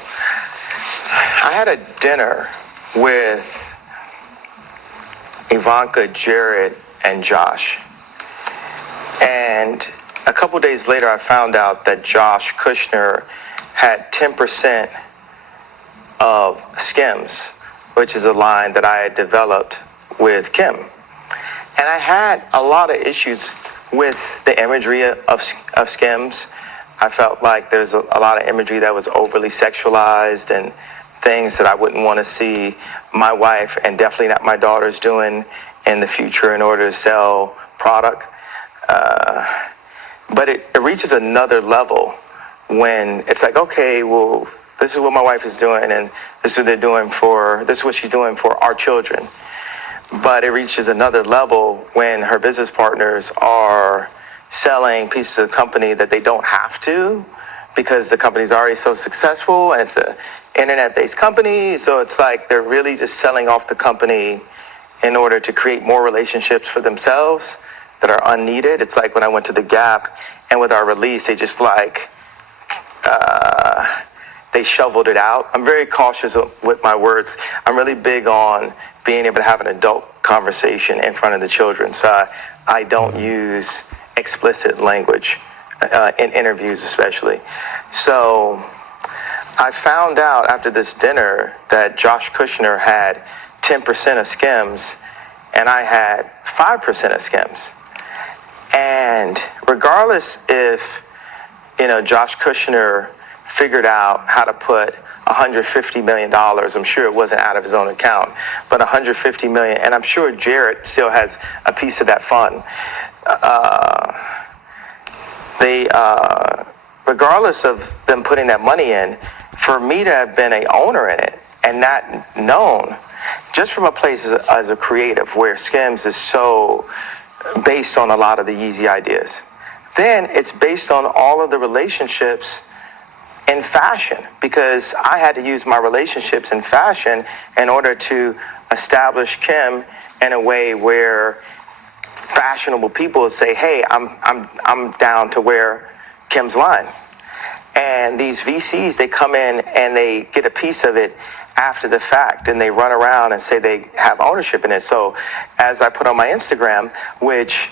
I had a dinner with Ivanka, Jared, and Josh. And a couple days later, I found out that Josh Kushner had 10% of Skims, which is a line that I had developed with Kim. And I had a lot of issues with the imagery of Skims. I felt like there's a lot of imagery that was overly sexualized and things that I wouldn't want to see my wife and definitely not my daughters doing in the future in order to sell product. But it reaches another level when it's like, okay, well, this is what my wife is doing, and this is what she's doing for our children. But it reaches another level when her business partners are selling pieces of the company that they don't have to, because the company's already so successful and it's an internet-based company. So it's like they're really just selling off the company in order to create more relationships for themselves that are unneeded. It's like when I went to the Gap and with our release, they just like, they shoveled it out. I'm very cautious with my words. I'm really big on being able to have an adult conversation in front of the children. So I don't use explicit language in interviews especially. So I found out after this dinner that Josh Kushner had 10% of Skims and I had 5% of Skims. And regardless if, Josh Kushner figured out how to put $150 million. I'm sure it wasn't out of his own account, but $150 million. And I'm sure Jared still has a piece of that fund. Regardless of them putting that money in, for me to have been an owner in it and not known, just from a place as a creative where Skims is so based on a lot of the Yeezy ideas, then it's based on all of the relationships in fashion, because I had to use my relationships in fashion in order to establish Kim in a way where fashionable people would say, hey, I'm down to wear Kim's line. And these VCs, they come in and they get a piece of it after the fact, and they run around and say they have ownership in it. So as I put on my Instagram, which,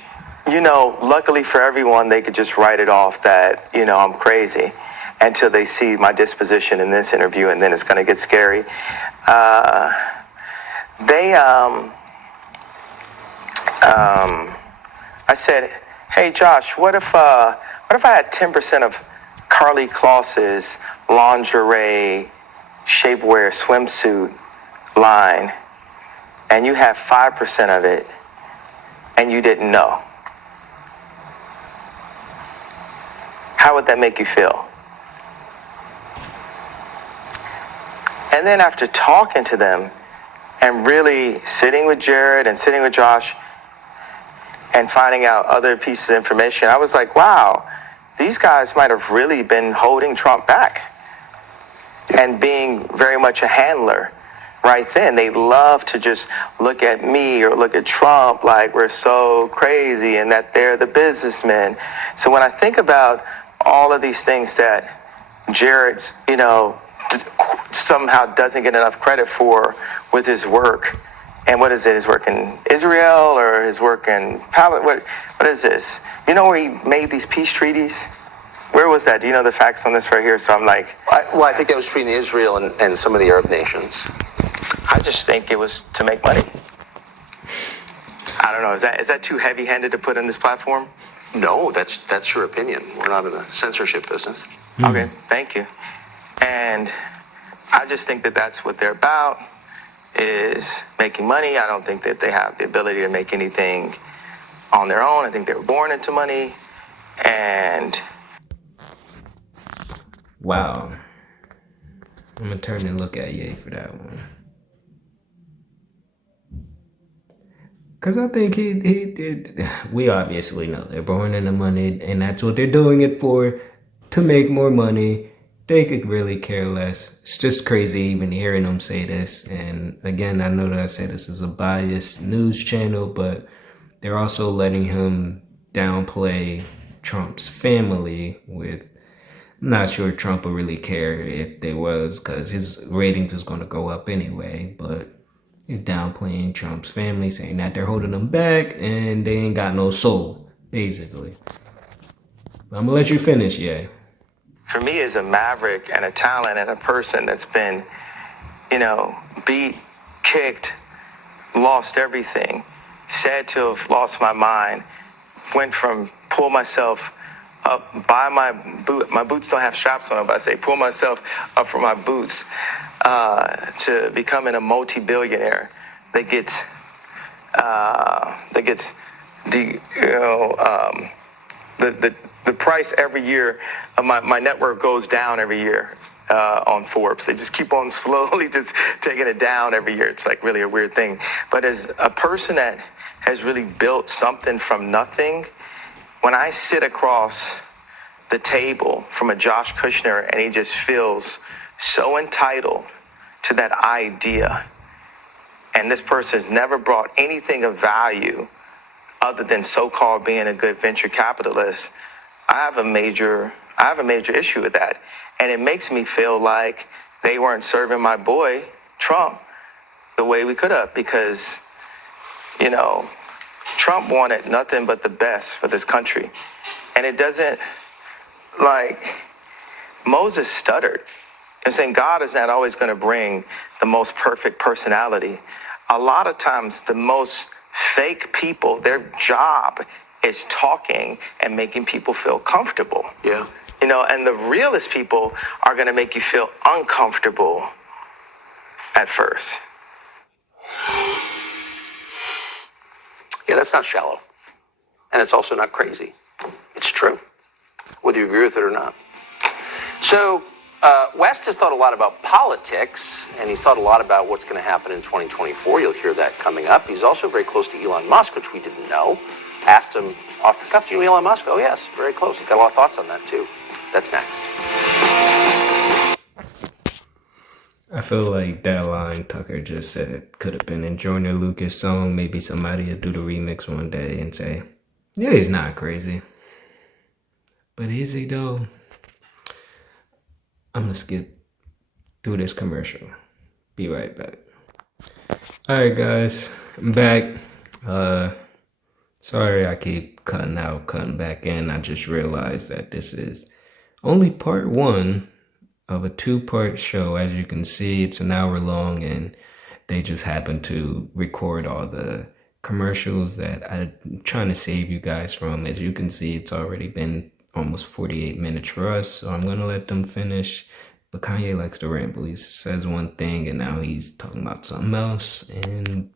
luckily for everyone, they could just write it off that, I'm crazy, until they see my disposition in this interview, and then it's going to get scary. they, I said, hey Josh, what if I had 10% of Carly Kloss's lingerie, shapewear, swimsuit line, and you have 5% of it, and you didn't know? How would that make you feel? And then after talking to them and really sitting with Jared and sitting with Josh and finding out other pieces of information, I was like, wow, these guys might have really been holding Trump back and being very much a handler right then. They love to just look at me or look at Trump like we're so crazy and that they're the businessmen. So when I think about all of these things that Jared, somehow doesn't get enough credit for with his work, and what is it? His work in Israel or his work in Palestine? What is this? You know where he made these peace treaties? Where was that? Do you know the facts on this right here? So I'm like, I think that was between Israel and some of the Arab nations. I just think it was to make money. I don't know. Is that too heavy-handed to put in this platform? No, that's your opinion. We're not in the censorship business. Okay, thank you. And I just think that that's what they're about, is making money. I don't think that they have the ability to make anything on their own. I think they were born into money. And wow. I'm gonna turn and look at Ye for that one. Cause I think he did. We obviously know they're born into money, and that's what they're doing it for, to make more money. They could really care less. It's just crazy even hearing them say this. And again, I know that I say this is a biased news channel, but they're also letting him downplay Trump's family with, I'm not sure Trump would really care if they was, because his ratings is going to go up anyway, but he's downplaying Trump's family, saying that they're holding them back and they ain't got no soul, basically. I'm going to let you finish, yeah. for me as a maverick and a talent and a person that's been, beat, kicked, lost everything, sad to have lost my mind, went from pull myself up by my boots don't have straps on them, but I say pull myself up from my boots to becoming a multi-billionaire that gets the price every year of my net worth goes down every year on Forbes. They just keep on slowly just taking it down every year. It's like really a weird thing. But as a person that has really built something from nothing, when I sit across the table from a Josh Kushner and he just feels so entitled to that idea, and this person has never brought anything of value other than so-called being a good venture capitalist, I have a major issue with that. And it makes me feel like they weren't serving my boy, Trump, the way we could have, because, Trump wanted nothing but the best for this country. And it doesn't, Moses stuttered. And saying God is not always going to bring the most perfect personality. A lot of times the most fake people, their job is talking and making people feel comfortable. Yeah. And the realest people are going to make you feel uncomfortable at first. Yeah, that's not shallow. And it's also not crazy. It's true, whether you agree with it or not. So, West has thought a lot about politics, and he's thought a lot about what's going to happen in 2024. You'll hear that coming up. He's also very close to Elon Musk, which we didn't know. Asked him off the cuff, do you know Elon Musk? Oh, yes, very close. He's got a lot of thoughts on that, too. That's next. I feel like that line Tucker just said could have been in Joyner Lucas' song. Maybe somebody will do the remix one day and say, yeah, he's not crazy. But is he, though? I'm going to skip through this commercial. Be right back. Alright, guys. I'm back. Sorry I keep cutting out, cutting back in. I just realized that this is only part one of a two-part show. As you can see, it's an hour long, and They just happened to record all the commercials that I'm trying to save you guys from. As you can see, it's already been almost 48 minutes for us, so I'm gonna let them finish. But Kanye likes to ramble. He says one thing and now he's talking about something else, and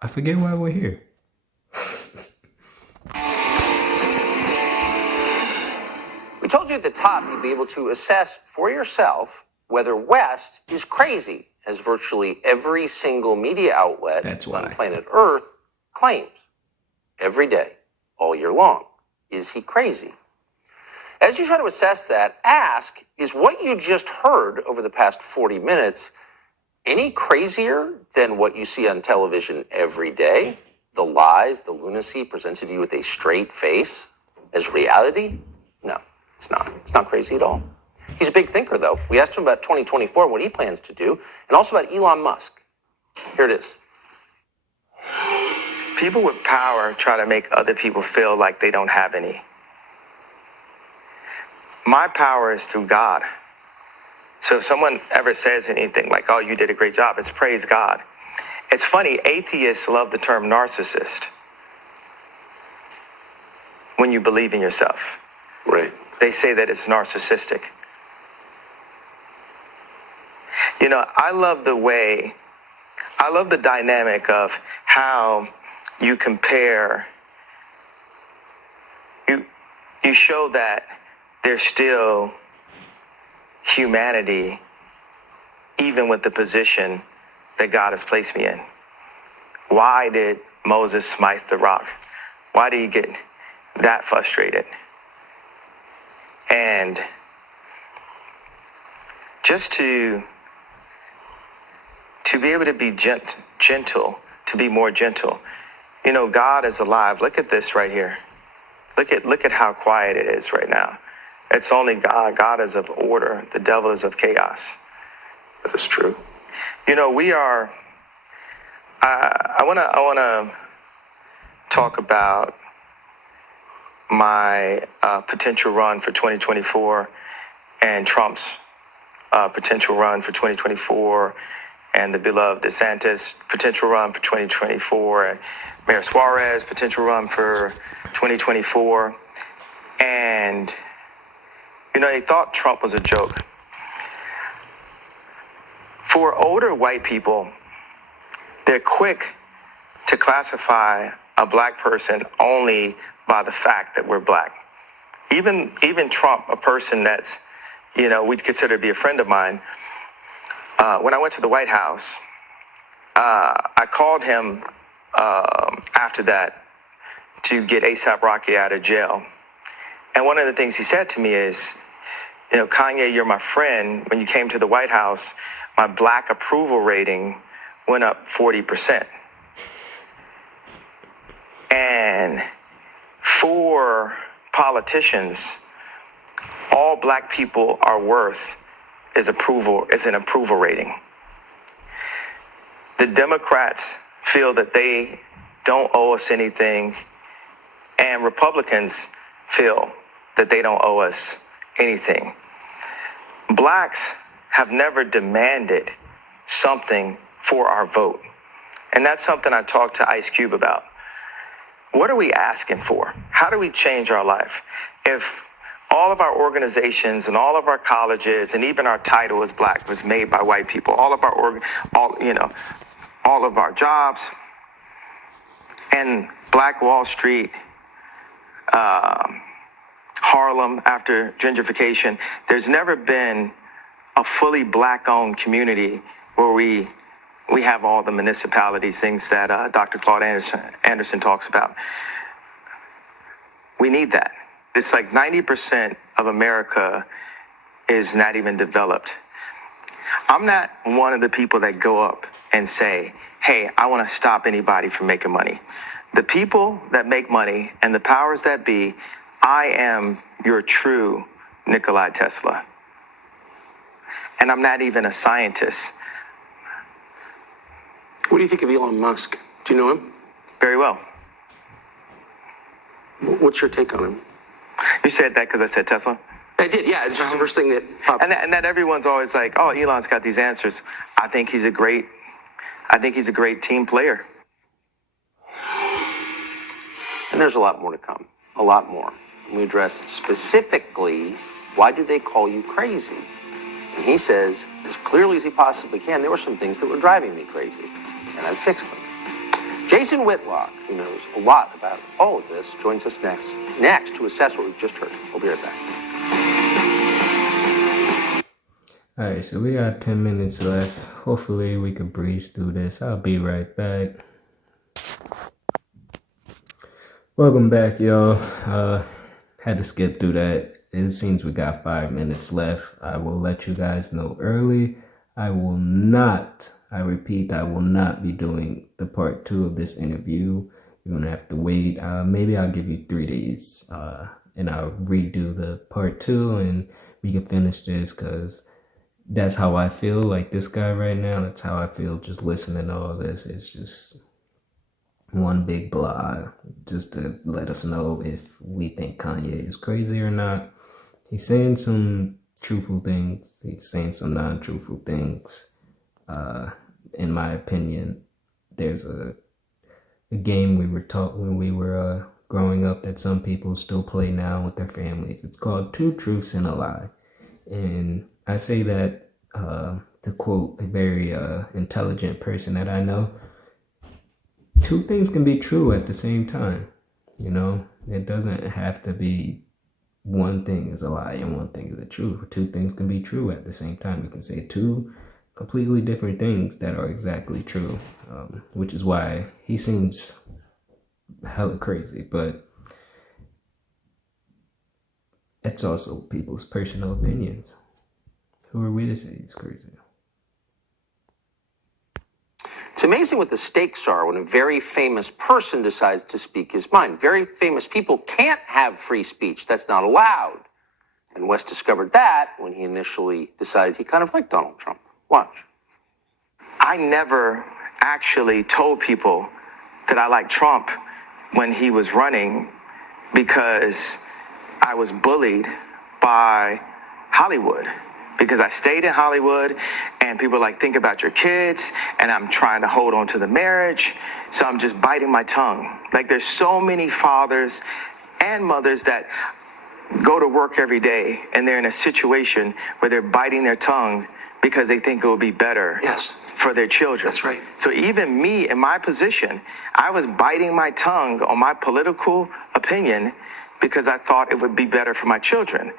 I forget why we're here. We told you at the top you'd be able to assess for yourself whether West is crazy, as virtually every single media outlet on planet Earth claims every day, all year long. Is he crazy? As you try to assess that, ask, is what you just heard over the past 40 minutes any crazier than what you see on television every day? The lies, the lunacy presented to you with a straight face as reality? No, it's not. It's not crazy at all. He's a big thinker, though. We asked him about 2024, what he plans to do, and also about Elon Musk. Here it is. People with power try to make other people feel like they don't have any. My power is through God. So if someone ever says anything like, oh, you did a great job, it's praise God. It's funny, atheists love the term narcissist when you believe in yourself. Right. They say that it's narcissistic. You know, I love the dynamic of how you compare, you show that there's still humanity even with the position that God has placed me in. Why did Moses smite the rock? Why did he get that frustrated? And just to be able to be gentle, to be more gentle. You know, God is alive. Look at this right here. Look at how quiet it is right now. It's only God. God is of order. The devil is of chaos. That's true. You know, we are, I want to talk about my potential run for 2024 and Trump's potential run for 2024 and the beloved DeSantis potential run for 2024 and Mayor Suarez potential run for 2024. And, you know, they thought Trump was a joke. For older white people, they're quick to classify a black person only by the fact that we're black. Even Trump, a person that's, you know, we'd consider to be a friend of mine, when I went to the White House, I called him after that to get A$AP Rocky out of jail. And one of the things he said to me is, you know, Kanye, you're my friend. When you came to the White House, my black approval rating went up 40%. And for politicians, all black people are worth is an approval rating. The Democrats feel that they don't owe us anything, and Republicans feel that they don't owe us anything. Blacks have never demanded something for our vote. And that's something I talked to Ice Cube about. What are we asking for? How do we change our life? If all of our organizations and all of our colleges and even our title as black was made by white people, all of our jobs and Black Wall Street, Harlem after gentrification, there's never been a fully black-owned community where we have all the municipalities, things that Dr. Claude Anderson talks about. We need that. It's like 90% of America is not even developed. I'm not one of the people that go up and say, hey, I want to stop anybody from making money. The people that make money and the powers that be, I am your true Nikola Tesla. And I'm not even a scientist. What do you think of Elon Musk? Do you know him? Very well. What's your take on him? You said that because I said Tesla? I did, yeah. It's just the first thing that popped. And that everyone's always like, oh, Elon's got these answers. I think he's a great I think he's a great team player. And there's a lot more to come. A lot more. We addressed specifically, why do they call you crazy? And he says, as clearly as he possibly can, there were some things that were driving me crazy, and I fixed them. Jason Whitlock, who knows a lot about all of this, joins us next to assess what we've just heard. We'll be right back. All right, so we got 10 minutes left. Hopefully we can breeze through this. I'll be right back. Welcome back, y'all. Had to skip through that. It seems we got 5 minutes left. I will let you guys know early. I repeat, I will not be doing the part 2 of this interview. You're going to have to wait. Maybe I'll give you 3 days and I'll redo the part 2 and we can finish this, because that's how I feel like this guy right now. That's how I feel just listening to all this. It's just one big blah, just to let us know if we think Kanye is crazy or not. He's saying some truthful things. He's saying some non-truthful things. In my opinion, there's a game we were taught when we were growing up that some people still play now with their families. It's called 2 Truths and a Lie. And I say that to quote a very intelligent person that I know. 2 things can be true at the same time. You know, it doesn't have to be one thing is a lie and one thing is the truth. 2 things can be true at the same time. You can say 2 completely different things that are exactly true, which is why he seems hella crazy. But it's also people's personal opinions. Who are we to say he's crazy? It's amazing what the stakes are when a very famous person decides to speak his mind. Very famous people can't have free speech. That's not allowed. And West discovered that when he initially decided he kind of liked Donald Trump. Watch. I never actually told people that I liked Trump when he was running, because I was bullied by Hollywood. Because I stayed in Hollywood and people were like, think about your kids, and I'm trying to hold on to the marriage, so I'm just biting my tongue. Like, there's so many fathers and mothers that go to work every day and they're in a situation where they're biting their tongue because they think it will be better for their children. That's right. So even me in my position, I was biting my tongue on my political opinion because I thought it would be better for my children.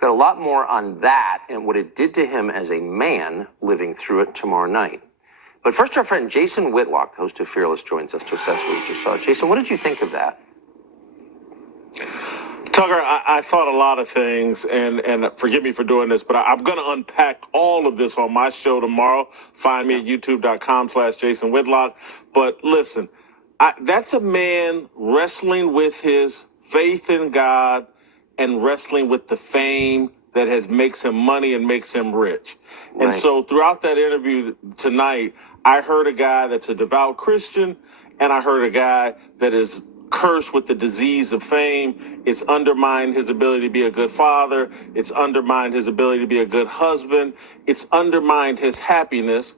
Got a lot more on that and what it did to him as a man living through it tomorrow night. But first, our friend Jason Whitlock, the host of Fearless, joins us to assess what we just saw. Jason, what did you think of that? Tucker, I thought a lot of things, and forgive me for doing this, but I'm going to unpack all of this on my show tomorrow. Find me at youtube.com/Jason Whitlock. But listen, that's a man wrestling with his faith in God and wrestling with the fame that makes him money and makes him rich. Right. And so throughout that interview tonight, I heard a guy that's a devout Christian, and I heard a guy that is cursed with the disease of fame. It's undermined his ability to be a good father. It's undermined his ability to be a good husband. It's undermined his happiness.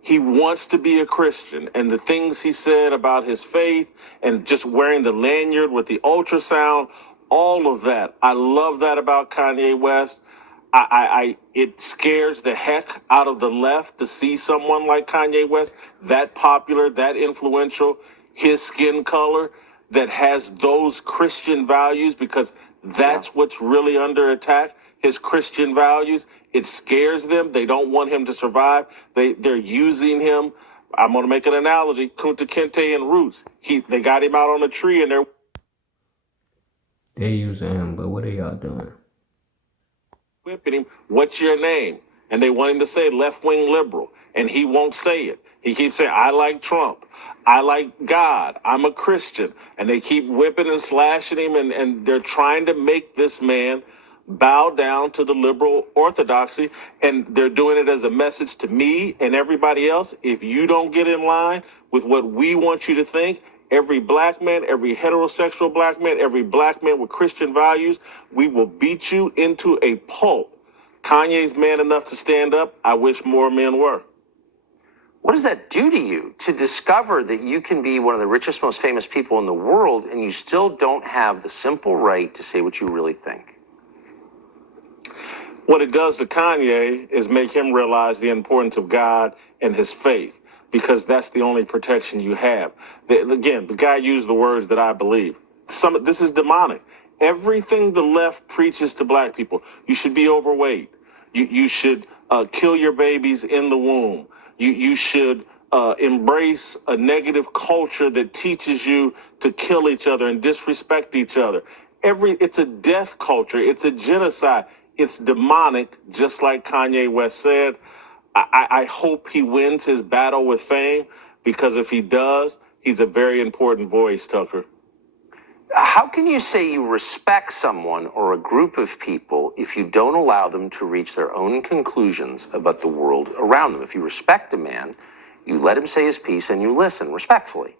He wants to be a Christian, and the things he said about his faith and just wearing the lanyard with the ultrasound, all of that. I love that about Kanye West. It scares the heck out of the left to see someone like Kanye West, that popular, that influential, his skin color, that has those Christian values, because that's what's really under attack, his Christian values. It scares them. They don't want him to survive. They're using him. I'm going to make an analogy. Kunta Kinte and Roots. They got him out on a tree, and They're using him, but what are y'all doing? whipping him. What's your name? And they want him to say left-wing liberal, and he won't say it. He keeps saying, I like Trump. I like God. I'm a Christian. And they keep whipping and slashing him, and they're trying to make this man bow down to the liberal orthodoxy, and they're doing it as a message to me and everybody else. If you don't get in line with what we want you to think, every black man, every heterosexual black man, every black man with Christian values, we will beat you into a pulp. Kanye's man enough to stand up. I wish more men were. What does that do to you to discover that you can be one of the richest, most famous people in the world and you still don't have the simple right to say what you really think? What it does to Kanye is make him realize the importance of God and his faith, because that's the only protection you have. Again, the guy used the words that I believe. This is demonic. Everything the left preaches to black people: you should be overweight. You should kill your babies in the womb. You should embrace a negative culture that teaches you to kill each other and disrespect each other. It's a death culture. It's a genocide. It's demonic, just like Kanye West said. I hope he wins his battle with fame, because if he does, he's a very important voice, Tucker. How can you say you respect someone or a group of people if you don't allow them to reach their own conclusions about the world around them? If you respect a man, you let him say his piece and you listen respectfully.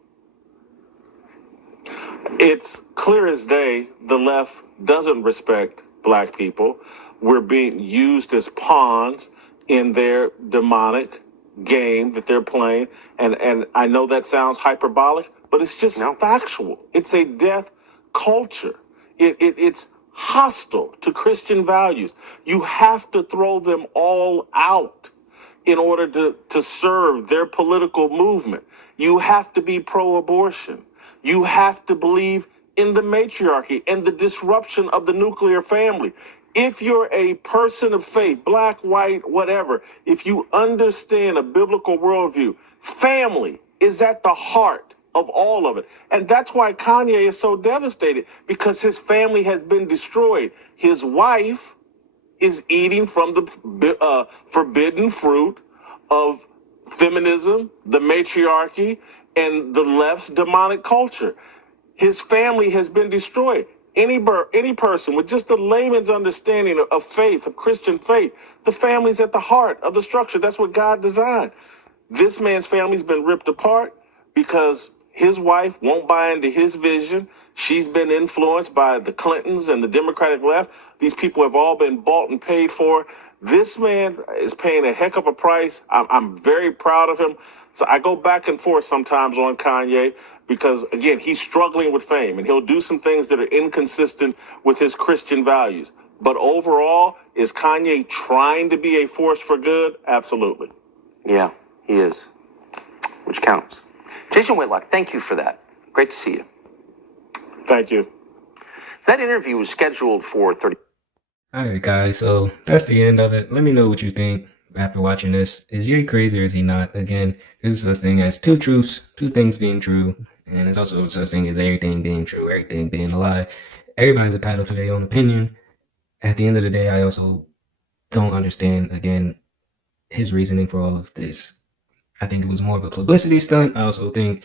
It's clear as day the left doesn't respect black people. We're being used as pawns in their demonic game that they're playing. And I know that sounds hyperbolic, but it's just factual. It's a death culture. It's hostile to Christian values. You have to throw them all out in order to serve their political movement. You have to be pro-abortion. You have to believe in the matriarchy and the disruption of the nuclear family. If you're a person of faith, black, white, whatever, if you understand a biblical worldview, family is at the heart of all of it. And that's why Kanye is so devastated, because his family has been destroyed. His wife is eating from the forbidden fruit of feminism, the matriarchy, and the left's demonic culture. His family has been destroyed. Any person with just a layman's understanding of faith, of Christian faith, the family's at the heart of the structure. That's what God designed. This man's family's been ripped apart because his wife won't buy into his vision. She's been influenced by the Clintons and the Democratic left. These people have all been bought and paid for. This man is paying a heck of a price. I'm very proud of him. So I go back and forth sometimes on Kanye because, again, he's struggling with fame and he'll do some things that are inconsistent with his Christian values. But overall, is Kanye trying to be a force for good? Absolutely. Yeah, he is, which counts. Jason Whitlock, thank you for that. Great to see you. Thank you. So that interview was scheduled for 30. All right, guys. So that's the end of it. Let me know what you think after watching this. Is Ye crazy or is he not? Again, there's such thing as two truths, two things being true, and there's also such thing as everything being true, everything being a lie. Everybody's entitled to their own opinion. At the end of the day, I also don't understand, again, his reasoning for all of this. I think it was more of a publicity stunt. I also think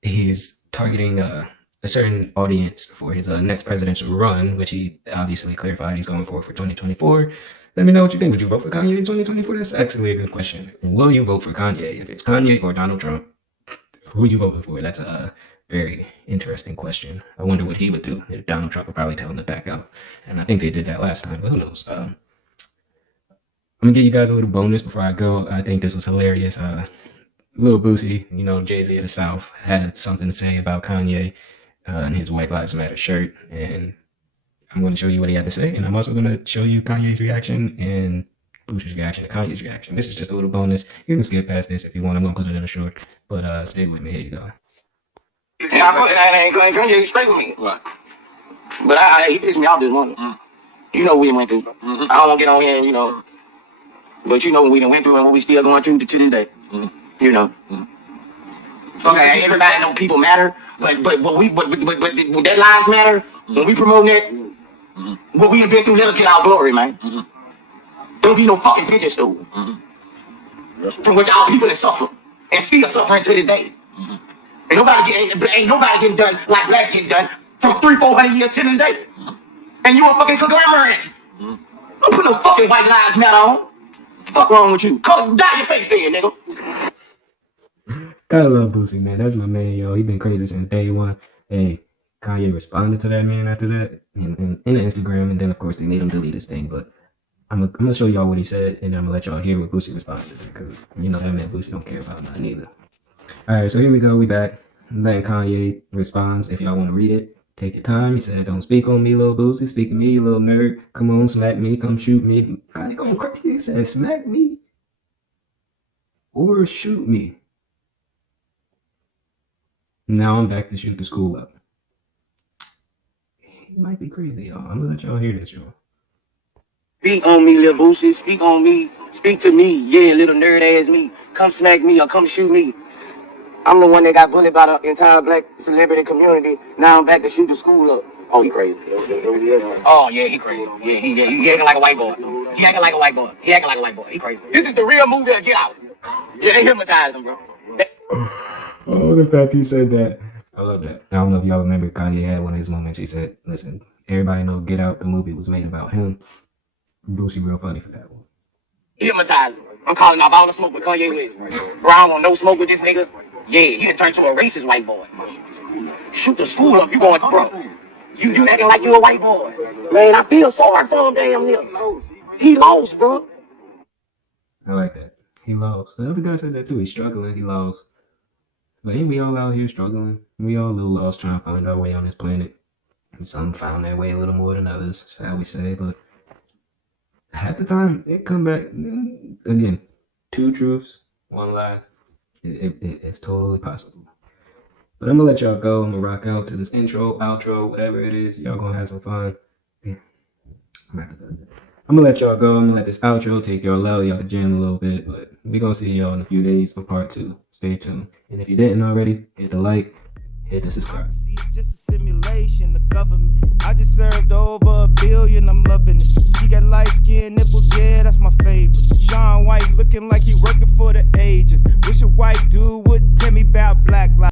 he's targeting a certain audience for his next presidential run, which he obviously clarified he's going for 2024. Let me know what you think. Would you vote for Kanye in 2024? That's actually a good question. And will you vote for Kanye? If it's Kanye or Donald Trump, who are you voting for? That's a very interesting question. I wonder what he would do. Donald Trump would probably tell him to back out. And I think they did that last time, but who knows? I'm going to give you guys a little bonus before I go. I think this was hilarious. Lil Boosie, you know, Jay-Z of the South, had something to say about Kanye and his White Lives Matter shirt. And I'm going to show you what he had to say. And I'm also going to show you Kanye's reaction and Boosie's reaction to Kanye's reaction. This is just a little bonus. You can skip past this if you want. I'm going to put it in a short. But stay with me. Here you go. And I ain't Kanye straight with me. Right. But he pissed me off this morning. You know what we went through. I don't want to get on here, you know. But you know what we done went through and what we still going through to this day. You know. Okay, everybody know people matter, but that lives matter. When we promote that, what we have been through, let us get our glory, man. Don't be no fucking pigeon stool. From which our people that suffer and still suffering to this day. Ain't nobody getting done like blacks getting done from 300-400 years to this day. And you a fucking conglomerate. Don't put no fucking White Lives Matter on. Fuck wrong with you? Come dye your face then, nigga. Gotta love Boosie, man. That's my man, yo. He been crazy since day one. Hey, Kanye responded to that man after that in Instagram, and then of course they made him delete his thing. But I'm gonna show y'all what he said, and then I'm gonna let y'all hear what Boosie responded to, because you know that man Boosie don't care about nothing either. All right, so here we go. We back. I'm letting Kanye responds. If y'all want to read it, take your time. He said, "Don't speak on me, little Boosie. Speak to me, you little nerd. Come on, smack me. Come shoot me." Kanye going crazy. He said, "Smack me or shoot me." Now I'm back to shoot the school up. He might be crazy, y'all. I'm gonna let y'all hear this, y'all. Speak on me, little Boosie. Speak on me. Speak to me. Yeah, little nerd ass me. Come smack me or come shoot me. I'm the one that got bullied by the entire black celebrity community. Now I'm back to shoot the school up. Oh, he crazy. Oh, yeah, he crazy. Yeah, he acting like a white boy. He acting like a white boy. He acting like a white boy. He crazy. This is the real movie to get out. Yeah, they hypnotized him, bro. Oh, the fact he said that. I love that. I don't know if y'all remember Kanye had one of his moments. He said, "Listen, everybody know Get Out, the movie was made about him." Boosie real funny for that one. He hypnotized him. I'm calling off all the smoke with Kanye West. Bro, I don't want no smoke with this nigga. Yeah, he done turned to a racist white boy. Shoot the school up, you going, bro. You acting like you a white boy. Man, I feel sorry for him, damn near. He lost, bro. I like that. He lost. The other guy said that too. He's struggling. He lost. But ain't we all out here struggling? We all a little lost trying to find our way on this planet. And some found their way a little more than others, shall we say. But half the time, it come back, again, 2 truths, 1 lie. It's totally possible. But I'm going to let y'all go. I'm going to rock out to this intro, outro, whatever it is. Y'all going to have some fun. Yeah. I'm going to let y'all go. I'm going to let this outro take y'all out. Y'all can jam a little bit. But we're going to see y'all in a few days for part 2. Stay tuned. And if you didn't already, hit the like, hit the subscribe. See, it's just a simulation, the government. I just served over $1 billion, I'm loving it. She got light skin nipples, yeah, that's my favorite. Sean White looking like he working for the ages. Wish a white dude would tell me about black lives.